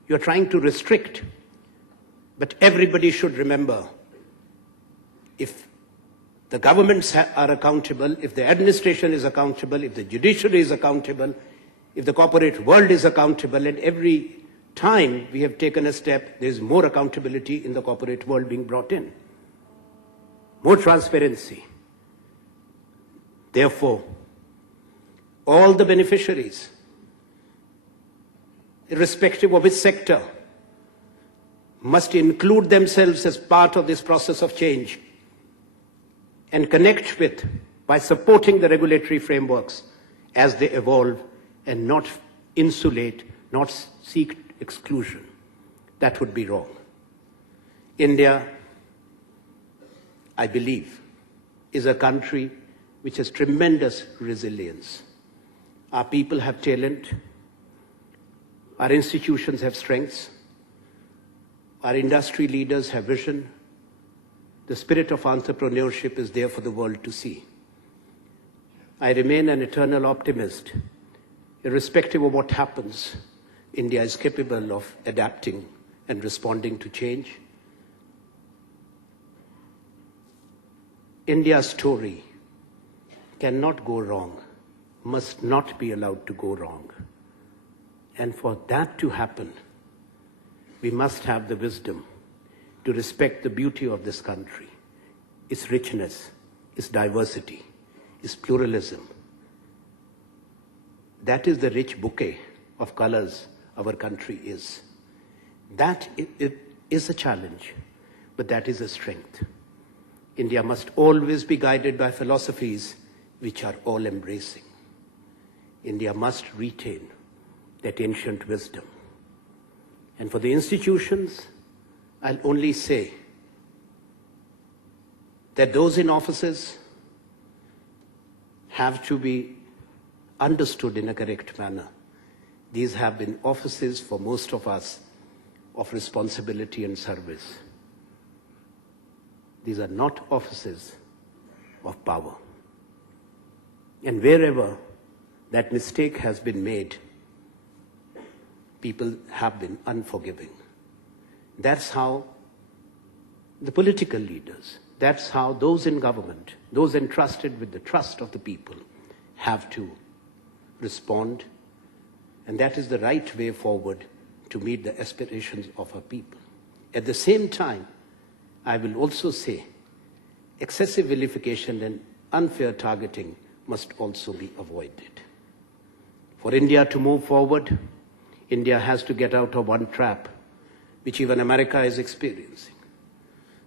you are trying to restrict, but everybody should remember, if the governments are accountable, if the administration is accountable, if the judiciary is accountable, if the corporate world is accountable, and every time we have taken a step, there is more accountability in the corporate world being brought in. More transparency. Therefore, all the beneficiaries, irrespective of which sector, must include themselves as part of this process of change and connect with, by supporting the regulatory frameworks as they evolve, and not insulate, not seek exclusion. That would be wrong. India, I believe, is a country which has tremendous resilience. Our people have talent, our institutions have strengths, our industry leaders have vision. The spirit of entrepreneurship is there for the world to see. I remain an eternal optimist. Irrespective of what happens, India is capable of adapting and responding to change. India's story cannot go wrong, must not be allowed to go wrong. And for that to happen, we must have the wisdom to respect the beauty of this country, its richness, its diversity, its pluralism. That is the rich bouquet of colors our country is. That it is a challenge, but that is a strength. India must always be guided by philosophies which are all-embracing. India must retain that ancient wisdom. And for the institutions, I'll only say that those in offices have to be understood in a correct manner. These have been offices for most of us of responsibility and service. These are not offices of power. And wherever that mistake has been made, people have been unforgiving. That's how the political leaders, that's how those in government, those entrusted with the trust of the people, have to respond. And that is the right way forward to meet the aspirations of our people. At the same time, I will also say excessive vilification and unfair targeting must also be avoided. For India to move forward, India has to get out of one trap which even America is experiencing.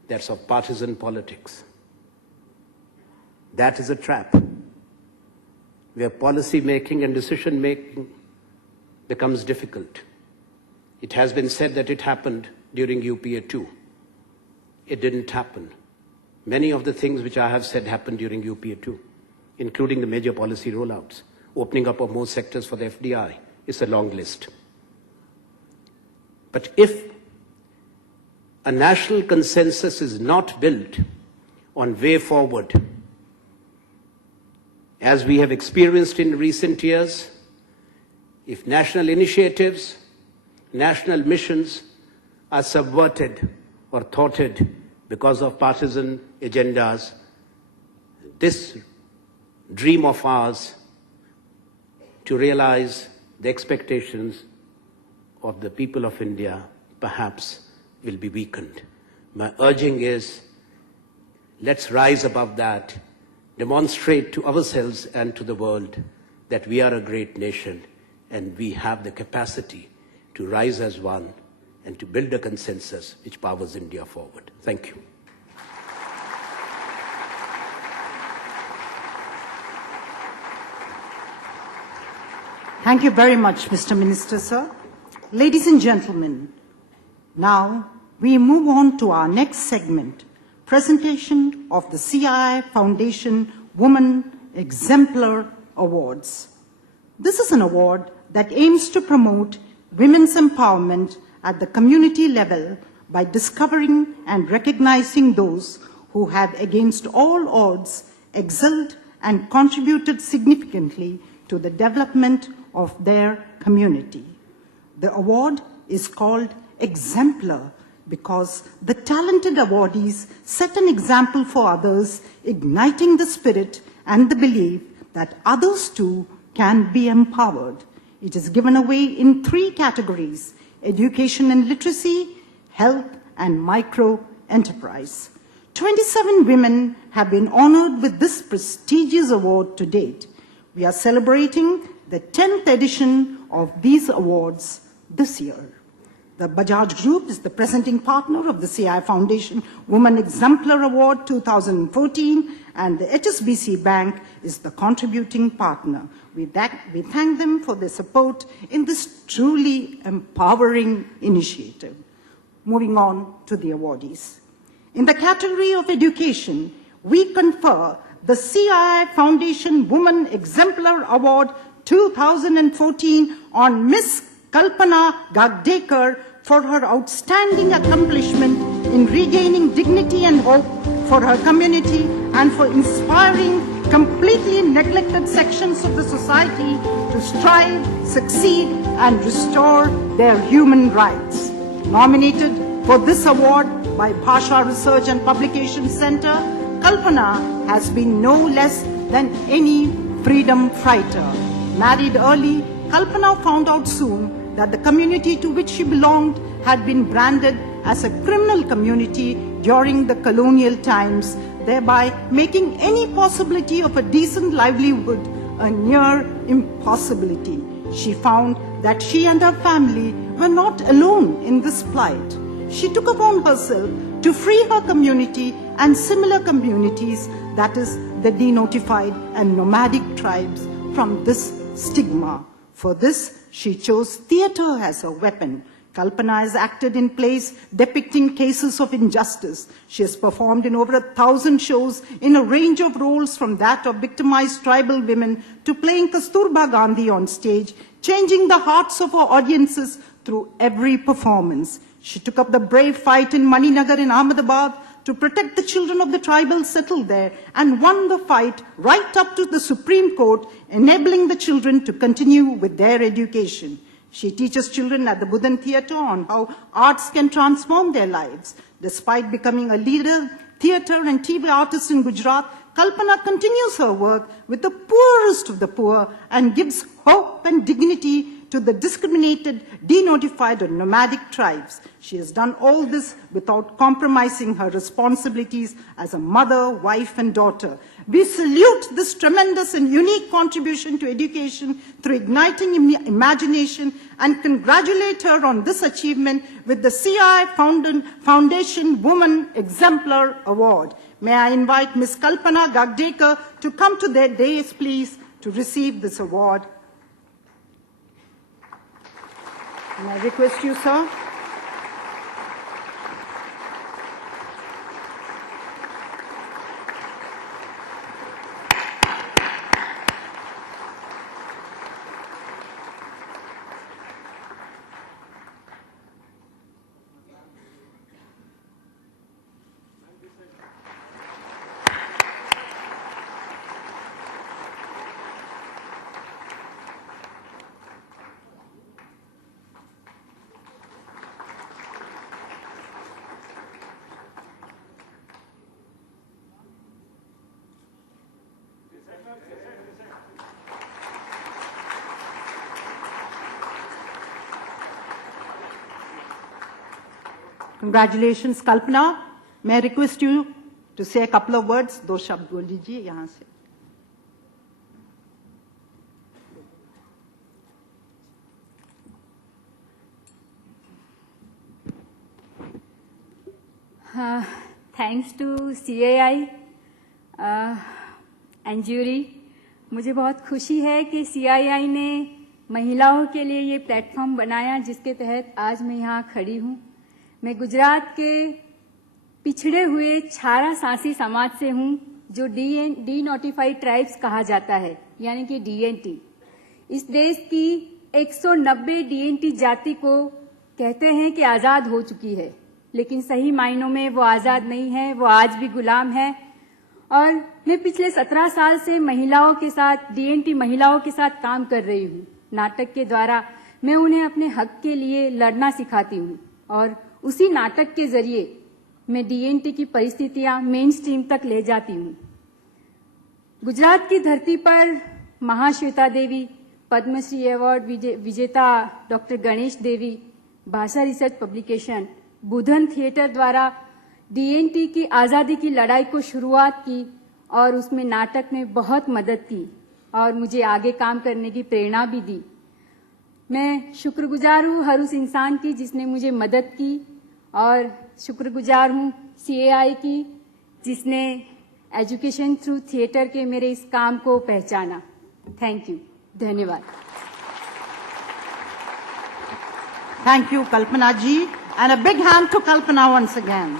That's of partisan politics. That is a trap where policy making and decision making becomes difficult. It has been said that it happened during UPA 2. It didn't happen. Many of the things which I have said happened during UPA 2, including the major policy rollouts, opening up of more sectors for the FDI. It's a long list. But if a national consensus is not built on way forward, as we have experienced in recent years, if national initiatives, national missions are subverted or thwarted because of partisan agendas, this dream of ours to realize the expectations of the people of India perhaps will be weakened. My urging is, let's rise above that, demonstrate to ourselves and to the world that we are a great nation and we have the capacity to rise as one and to build a consensus which powers India forward. Thank you. Thank you very much, Mr. Minister, sir. Ladies and gentlemen, now we move on to our next segment, presentation of the CII Foundation Women Exemplar Awards. This is an award that aims to promote women's empowerment at the community level by discovering and recognizing those who have, against all odds, excelled and contributed significantly to the development of their community. The award is called Exemplar because the talented awardees set an example for others, igniting the spirit and the belief that others too can be empowered. It is given away in 3 categories: education and literacy, health, and micro-enterprise. 27 women have been honored with this prestigious award to date. We are celebrating the 10th edition of these awards this year. The Bajaj Group is the presenting partner of the CII Foundation Women Exemplar Award 2014, and the HSBC Bank is the contributing partner. We thank them for their support in this truly empowering initiative. Moving on to the awardees. In the category of education, we confer the CII Foundation Women Exemplar Award 2014 on Miss Kalpana Gagdekar for her outstanding accomplishment in regaining dignity and hope for her community and for inspiring completely neglected sections of the society to strive, succeed, and restore their human rights. Nominated for this award by Bhasha Research and Publication Center, Kalpana has been no less than any freedom fighter. Married early, Kalpana found out soon that the community to which she belonged had been branded as a criminal community during the colonial times, thereby making any possibility of a decent livelihood a near impossibility. She found that she and her family were not alone in this plight. She took upon herself to free her community and similar communities, that is, the denotified and nomadic tribes, from this stigma. For this, she chose theatre as her weapon. Kalpana has acted in plays depicting cases of injustice. She has performed in over 1,000 shows in a range of roles, from that of victimized tribal women to playing Kasturba Gandhi on stage, changing the hearts of her audiences through every performance. She took up the brave fight in Maninagar in Ahmedabad to protect the children of the tribals settled there, and won the fight right up to the Supreme Court, enabling the children to continue with their education. She teaches children at the Buddhan Theatre on how arts can transform their lives. Despite becoming a leader, theatre and TV artist in Gujarat, Kalpana continues her work with the poorest of the poor and gives hope and dignity to the discriminated, denotified, and nomadic tribes. She has done all this without compromising her responsibilities as a mother, wife, and daughter. We salute this tremendous and unique contribution to education through igniting imagination and congratulate her on this achievement with the CII Foundation Woman Exemplar Award. May I invite Ms. Kalpana Gagdekar to come to their dais, please, to receive this award. And I request you, sir. Congratulations, Kalpana. May I request you to say a couple of words? दो शब्द बोल लीजिए यहाँ से. Thanks to CII and jury. मुझे बहुत खुशी है कि CII ने महिलाओं के लिए ये प्लेटफॉर्म बनाया जिसके तहत आज मैं यहाँ खड़ी हूँ. मैं गुजरात के पिछड़े हुए छारा सांसी समाज से हूँ जो डी नोटिफाइड ट्राइब्स कहा जाता है, यानी कि DNT. इस देश की 190 DNT जाति को कहते हैं कि आज़ाद हो चुकी है, लेकिन सही मायनों में वो आज़ाद नहीं है, वो आज भी गुलाम है. और मैं पिछले 17 साल से महिलाओं के साथ, DNT महिलाओं के साथ काम कर रही हूँ. नाटक के द्वारा मैं उन्हें अपने हक के लिए लड़ना सिखाती हूँ और उसी नाटक के जरिए मैं DNT की परिस्थितियां मेन स्ट्रीम तक ले जाती हूँ. गुजरात की धरती पर महाश्वेता देवी, पद्मश्री अवार्ड विजेता डॉक्टर गणेश देवी, भाषा रिसर्च पब्लिकेशन, बुधन थिएटर द्वारा DNT की आज़ादी की लड़ाई को शुरुआत की और उसमें नाटक में बहुत मदद की और मुझे आगे काम करने की प्रेरणा भी दी. मैं शुक्रगुजार हूँ हर उस इंसान की जिसने मुझे मदद की और शुक्रगुजार हूँ CII की जिसने एजुकेशन थ्रू थिएटर के मेरे इस काम को पहचाना. Thank you. धन्यवाद. Thank you, Kalpana ji. And a big hand to Kalpana once again.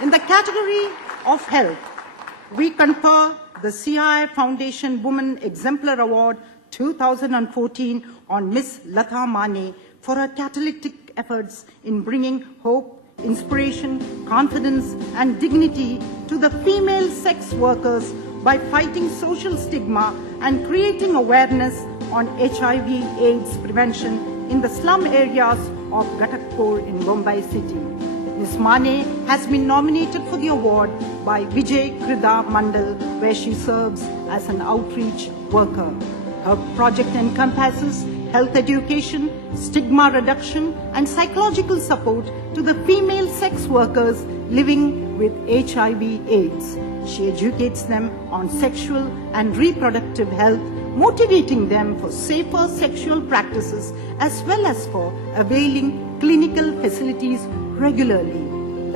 In the category of health, we confer the CII Foundation Women Exemplar Award 2014 on Miss Latha Mane for her catalytic efforts in bringing hope, inspiration, confidence, and dignity to the female sex workers by fighting social stigma and creating awareness on HIV/AIDS prevention in the slum areas of Ghatakpur in Mumbai city. Ms. Mane has been nominated for the award by Vijay Krida Mandal, where she serves as an outreach worker. Her project encompasses health education, stigma reduction, and psychological support to the female sex workers living with HIV/AIDS. She educates them on sexual and reproductive health, motivating them for safer sexual practices as well as for availing clinical facilities regularly.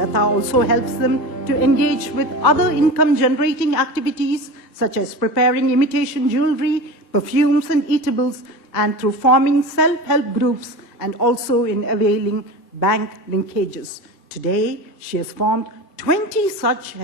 Latha also helps them to engage with other income-generating activities such as preparing imitation jewelry, perfumes and eatables, and through forming self-help groups and also in availing bank linkages. Today, she has formed 20 such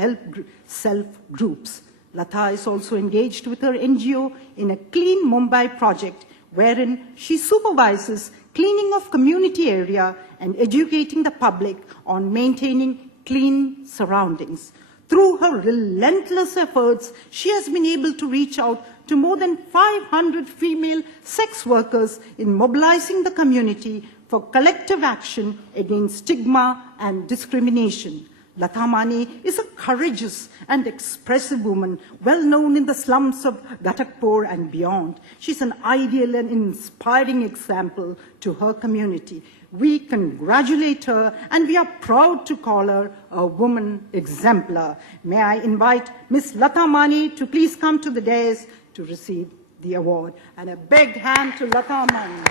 self-groups. Latha is also engaged with her NGO in a Clean Mumbai project wherein she supervises cleaning of community area and educating the public on maintaining clean surroundings. Through her relentless efforts, she has been able to reach out to more than 500 female sex workers in mobilizing the community for collective action against stigma and discrimination. Latha Mane is a courageous and expressive woman, well known in the slums of Ghatakpur and beyond. She's an ideal and inspiring example to her community. We congratulate her and we are proud to call her a woman exemplar. May I invite Ms. Latha Mane to please come to the dais to receive the award. And a big hand to Latha Mane.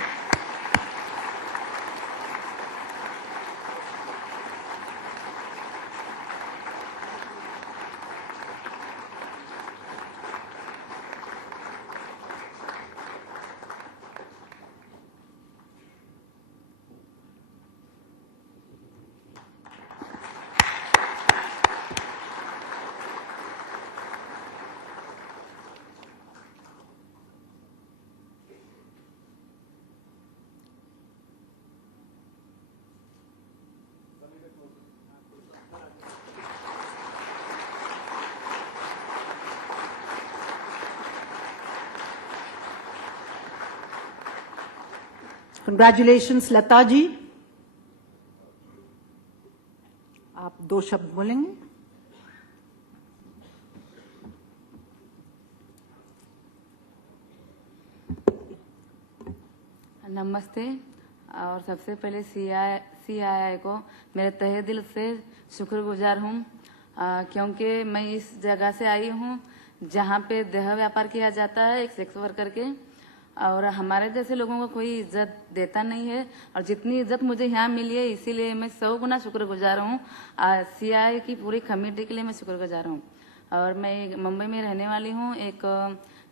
Congratulations, Lata ji. आप 2 शब्द बोलेंगे? नमस्ते। और सबसे पहले CII को मेरे तहे दिल से शुक्रगुजार हूँ, क्योंकि मैं इस जगह से आई हूँ जहाँ पे देह व्यापार किया जाता है एक सेक्स वर्कर के, और हमारे जैसे लोगों को कोई इज्जत देता नहीं है। और जितनी इज्जत मुझे यहाँ मिली है, इसीलिए मैं 100 गुना शुक्रगुजार हूँ। CII की पूरी कमेटी के लिए मैं शुक्रगुजार हूँ। और मैं मुंबई में रहने वाली हूँ, एक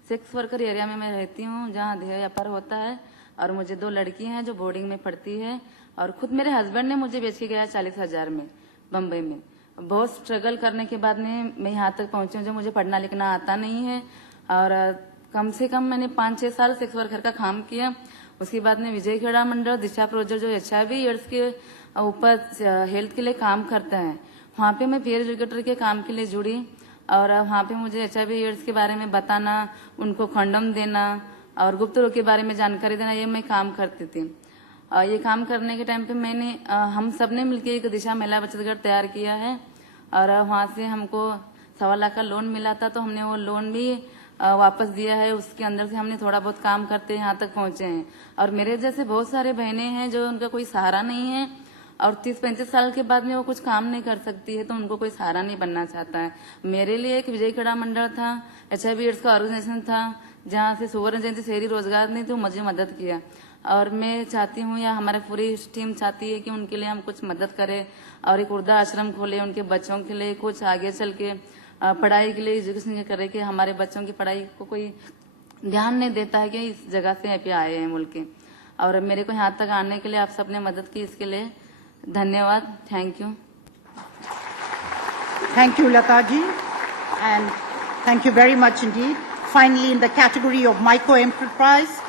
सेक्स वर्कर एरिया में मैं रहती हूँ जहाँ देह व्यापार होता है। और मुझे 2 लड़की हैं जो बोर्डिंग में पढ़ती है, और खुद मेरे हस्बैंड ने मुझे बेच के गया 40,000 में बम्बई में। बहुत स्ट्रगल करने के बाद में मैं यहाँ तक पहुँची हूँ, जो मुझे पढ़ना लिखना आता नहीं है। और कम से कम मैंने 5-6 साल सेक्स वर्कर का काम किया। उसके बाद में विजय खेड़ा मंडल दिशा प्रोजेक्ट जो HIV एड्स के ऊपर हेल्थ के लिए काम करता है, वहाँ पे मैं पीयर एजुकेटर के काम के लिए जुड़ी। और वहाँ पे मुझे HIV एड्स के बारे में बताना, उनको कंडोम देना और गुप्त रोग के बारे में जानकारी देना, ये मैं काम करती थी। ये काम करने के टाइम पे मैंने हम सब ने मिलकर एक दिशा महिला बचत घर तैयार किया है, और वहाँ से हमको 1.25 लाख का लोन मिला था, तो हमने वो लोन भी वापस दिया है। उसके अंदर से हमने थोड़ा बहुत काम करते यहाँ तक पहुँचे हैं। और मेरे जैसे बहुत सारे बहनें हैं जो उनका कोई सहारा नहीं है, और 30-35 साल के बाद में वो कुछ काम नहीं कर सकती है, तो उनको कोई सहारा नहीं बनना चाहता है। मेरे लिए एक विजय खेड़ा मंडल था, HIV एड्स का ऑर्गेनाइजेशन था, जहाँ से सुवर्ण जयंती शहरी रोजगार ने तो मुझे मदद किया। और मैं चाहती हूँ, या हमारी पूरी टीम चाहती है कि उनके लिए हम कुछ मदद करें और एक वृद्धा आश्रम खोले उनके बच्चों के लिए, कुछ आगे चल के पढ़ाई के लिए एजुकेशन करे कि हमारे बच्चों की पढ़ाई को कोई ध्यान नहीं देता है कि इस जगह से यहाँ पे आए हैं मुल्क के। और मेरे को यहाँ तक आने के लिए आप सबने मदद की, इसके लिए धन्यवाद। Thank you. Thank you, Lata ji, and thank you very much indeed. Finally, in the category of micro enterprise,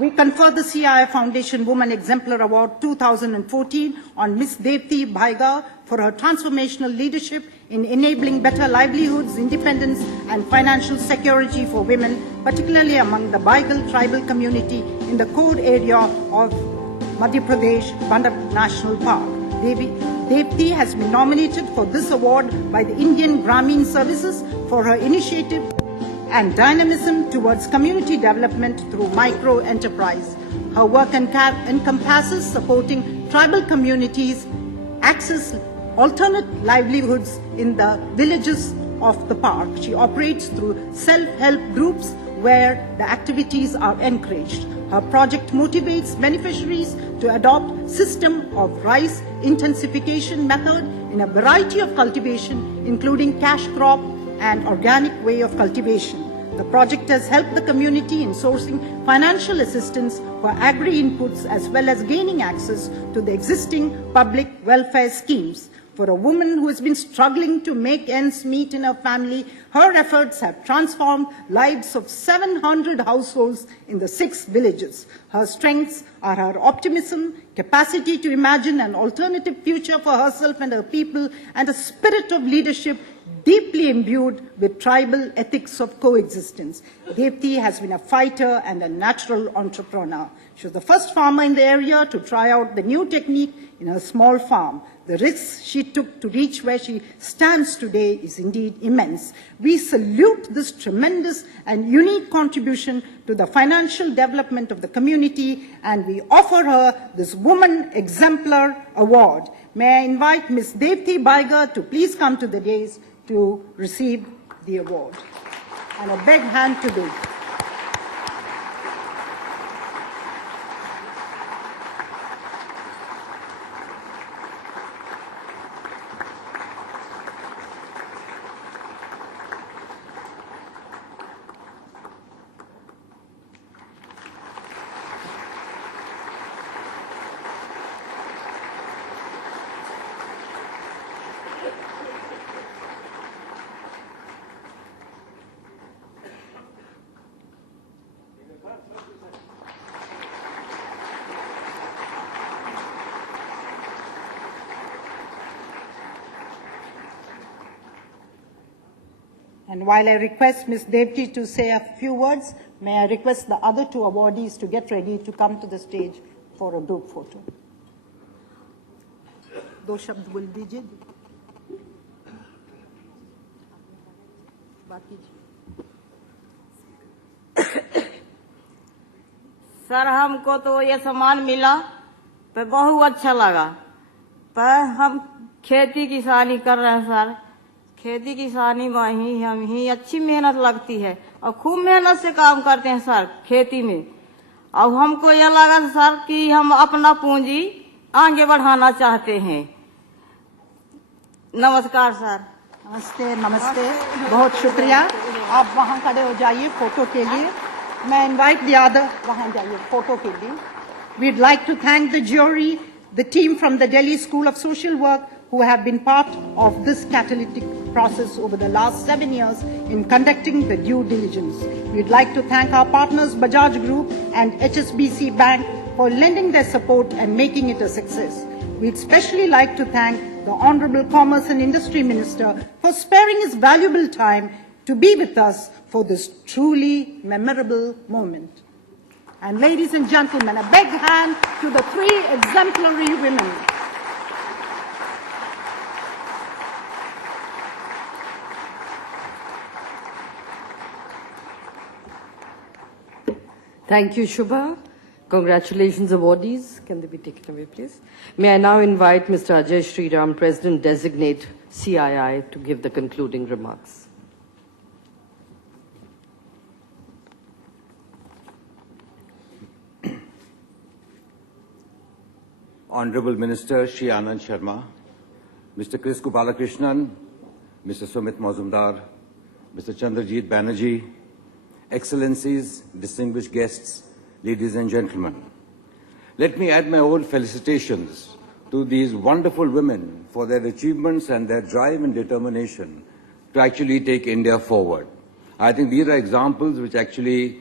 we confer the CII Foundation Woman Exemplar Award 2014 on Ms. Devti Bhaiga for her transformational leadership in enabling better livelihoods, independence, and financial security for women, particularly among the Baigal tribal community in the core area of Madhya Pradesh, Bandar National Park. Devti has been nominated for this award by the Indian Grameen Services for her initiative and dynamism towards community development through micro-enterprise. Her work encompasses supporting tribal communities access alternate livelihoods in the villages of the park. She operates through self-help groups where the activities are encouraged. Her project motivates beneficiaries to adopt system of rice intensification method in a variety of cultivation, including cash crop and organic way of cultivation. The project has helped the community in sourcing financial assistance for agri-inputs as well as gaining access to the existing public welfare schemes. For a woman who has been struggling to make ends meet in her family, her efforts have transformed lives of 700 households in the 6 villages. Her strengths are her optimism, capacity to imagine an alternative future for herself and her people, and a spirit of leadership deeply imbued with tribal ethics of coexistence. Devti has been a fighter and a natural entrepreneur. She was the first farmer in the area to try out the new technique in her small farm. The risks she took to reach where she stands today is indeed immense. We salute this tremendous and unique contribution to the financial development of the community, and we offer her this Woman Exemplar Award. May I invite Ms. Devti Bhaiga to please come to the dais to receive the award. And a big hand to do. And while I request Ms. Devti to say a few words, may I request the other 2 awardees to get ready to come to the stage for a group photo. दो शब्द बोल दीजिए. बाकी sir हमको तो ये सामान मिला तो बहुत अच्छा लगा, पर हम खेती किसानी कर रहे हैं सर. खेती किसानी में हम ही अच्छी मेहनत लगती है और खूब मेहनत से काम करते हैं सर खेती में. अब हमको ये लगा सर कि हम अपना पूंजी आगे बढ़ाना चाहते हैं. नमस्कार सर. नमस्ते. नमस्ते. बहुत शुक्रिया. आप वहाँ खड़े हो जाइए फोटो के लिए. मैं इनवाइट द अदर, वहाँ जाइए फोटो के लिए. We'd like to thank the jury, the team from the Delhi School of Social Work who have been part of this catalytic process over the last 7 years in conducting the due diligence. We'd like to thank our partners Bajaj Group and HSBC Bank for lending their support and making it a success. We'd especially like to thank the Honorable Commerce and Industry Minister for sparing his valuable time to be with us for this truly memorable moment. And ladies and gentlemen, a big hand to the 3 exemplary women. Thank you, Shubha. Congratulations, awardees. Can they be taken away, please? May I now invite Mr. Ajay S Shriram, President-Designate, CII, to give the concluding remarks. Hon'ble Minister Shri Anand Sharma, Mr. S Gopalakrishnan, Mr. Sumit Mazumdar, Mr. Chandrajit Banerjee, Excellencies, distinguished guests, ladies and gentlemen. Let me add my own felicitations to these wonderful women for their achievements and their drive and determination to actually take India forward. I think these are examples which actually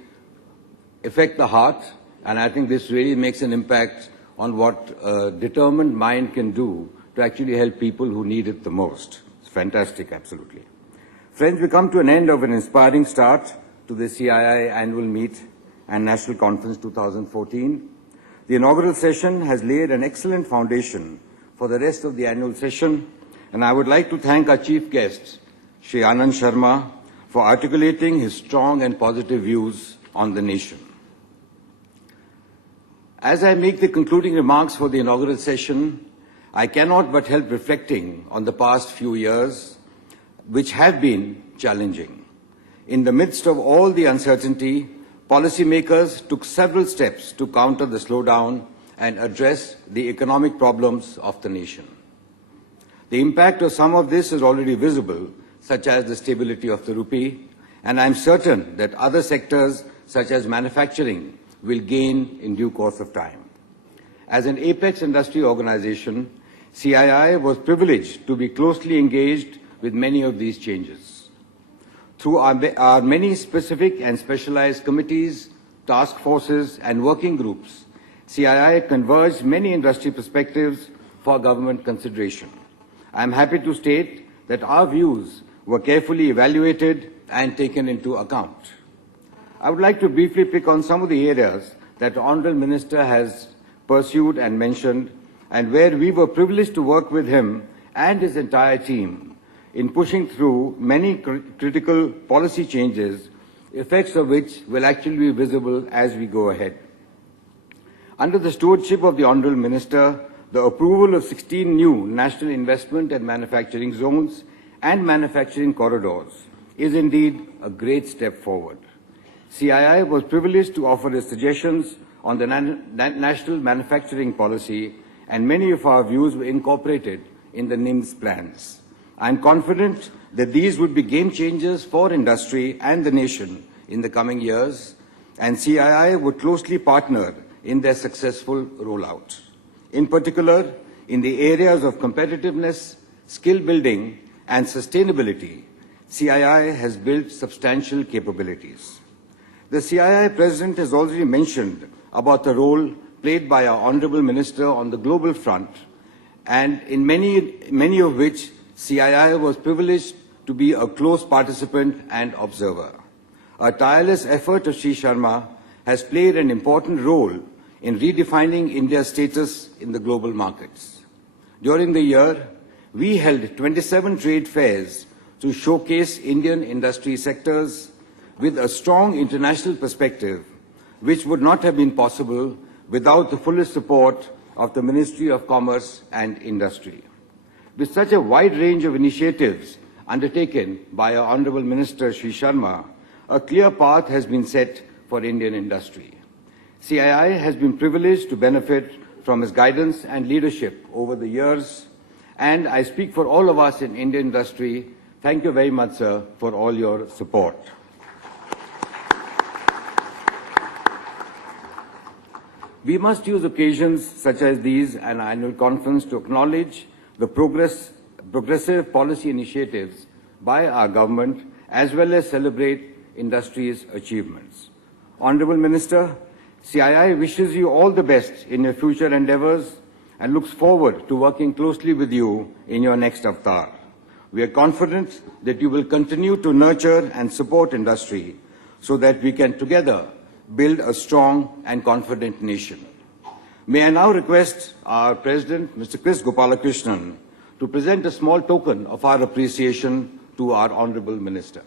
affect the heart, and I think this really makes an impact on what a determined mind can do to actually help people who need it the most. It's fantastic, absolutely. Friends, we come to an end of an inspiring start to the CII Annual Meet and National Conference 2014. The inaugural session has laid an excellent foundation for the rest of the annual session, and I would like to thank our chief guest, Shri Anand Sharma, for articulating his strong and positive views on the nation. As I make the concluding remarks for the inaugural session, I cannot but help reflecting on the past few years, which have been challenging. In the midst of all the uncertainty, policymakers took several steps to counter the slowdown and address the economic problems of the nation. The impact of some of this is already visible, such as the stability of the rupee, and I am certain that other sectors, such as manufacturing, will gain in due course of time. As an apex industry organization, CII was privileged to be closely engaged with many of these changes. Through our many specific and specialized committees, task forces, and working groups, CII converged many industry perspectives for government consideration. I am happy to state that our views were carefully evaluated and taken into account. I would like to briefly pick on some of the areas that the Honourable Minister has pursued and mentioned, and where we were privileged to work with him and his entire team in pushing through many critical policy changes, effects of which will actually be visible as we go ahead. Under the stewardship of the Honourable Minister, the approval of 16 new national investment and manufacturing zones and manufacturing corridors is indeed a great step forward. CII was privileged to offer its suggestions on the national manufacturing policy, and many of our views were incorporated in the NIMS plans. I am confident that these would be game changers for industry and the nation in the coming years, and CII would closely partner in their successful rollout. In particular, in the areas of competitiveness, skill building, and sustainability, CII has built substantial capabilities. The CII President has already mentioned about the role played by our Honourable Minister on the global front, and in many of which CII was privileged to be a close participant and observer. A tireless effort of Shri Sharma has played an important role in redefining India's status in the global markets. During the year, we held 27 trade fairs to showcase Indian industry sectors with a strong international perspective, which would not have been possible without the fullest support of the Ministry of Commerce and Industry. With such a wide range of initiatives undertaken by our Hon'ble Minister Shri Sharma, a clear path has been set for Indian industry. CII has been privileged to benefit from his guidance and leadership over the years, and I speak for all of us in Indian industry. Thank you very much, sir, for all your support. We must use occasions such as these and our annual conference to acknowledge the progressive policy initiatives by our government, as well as celebrate industry's achievements. Honourable Minister, CII wishes you all the best in your future endeavours and looks forward to working closely with you in your next avatar. We are confident that you will continue to nurture and support industry so that we can together build a strong and confident nation. May I now request our President, Mr. S Gopalakrishnan, to present a small token of our appreciation to our Honourable Minister.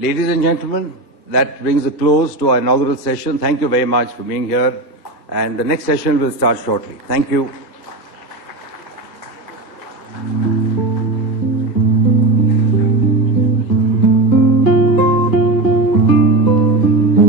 Ladies and gentlemen, that brings a close to our inaugural session. Thank you very much for being here, and the next session will start shortly. Thank you.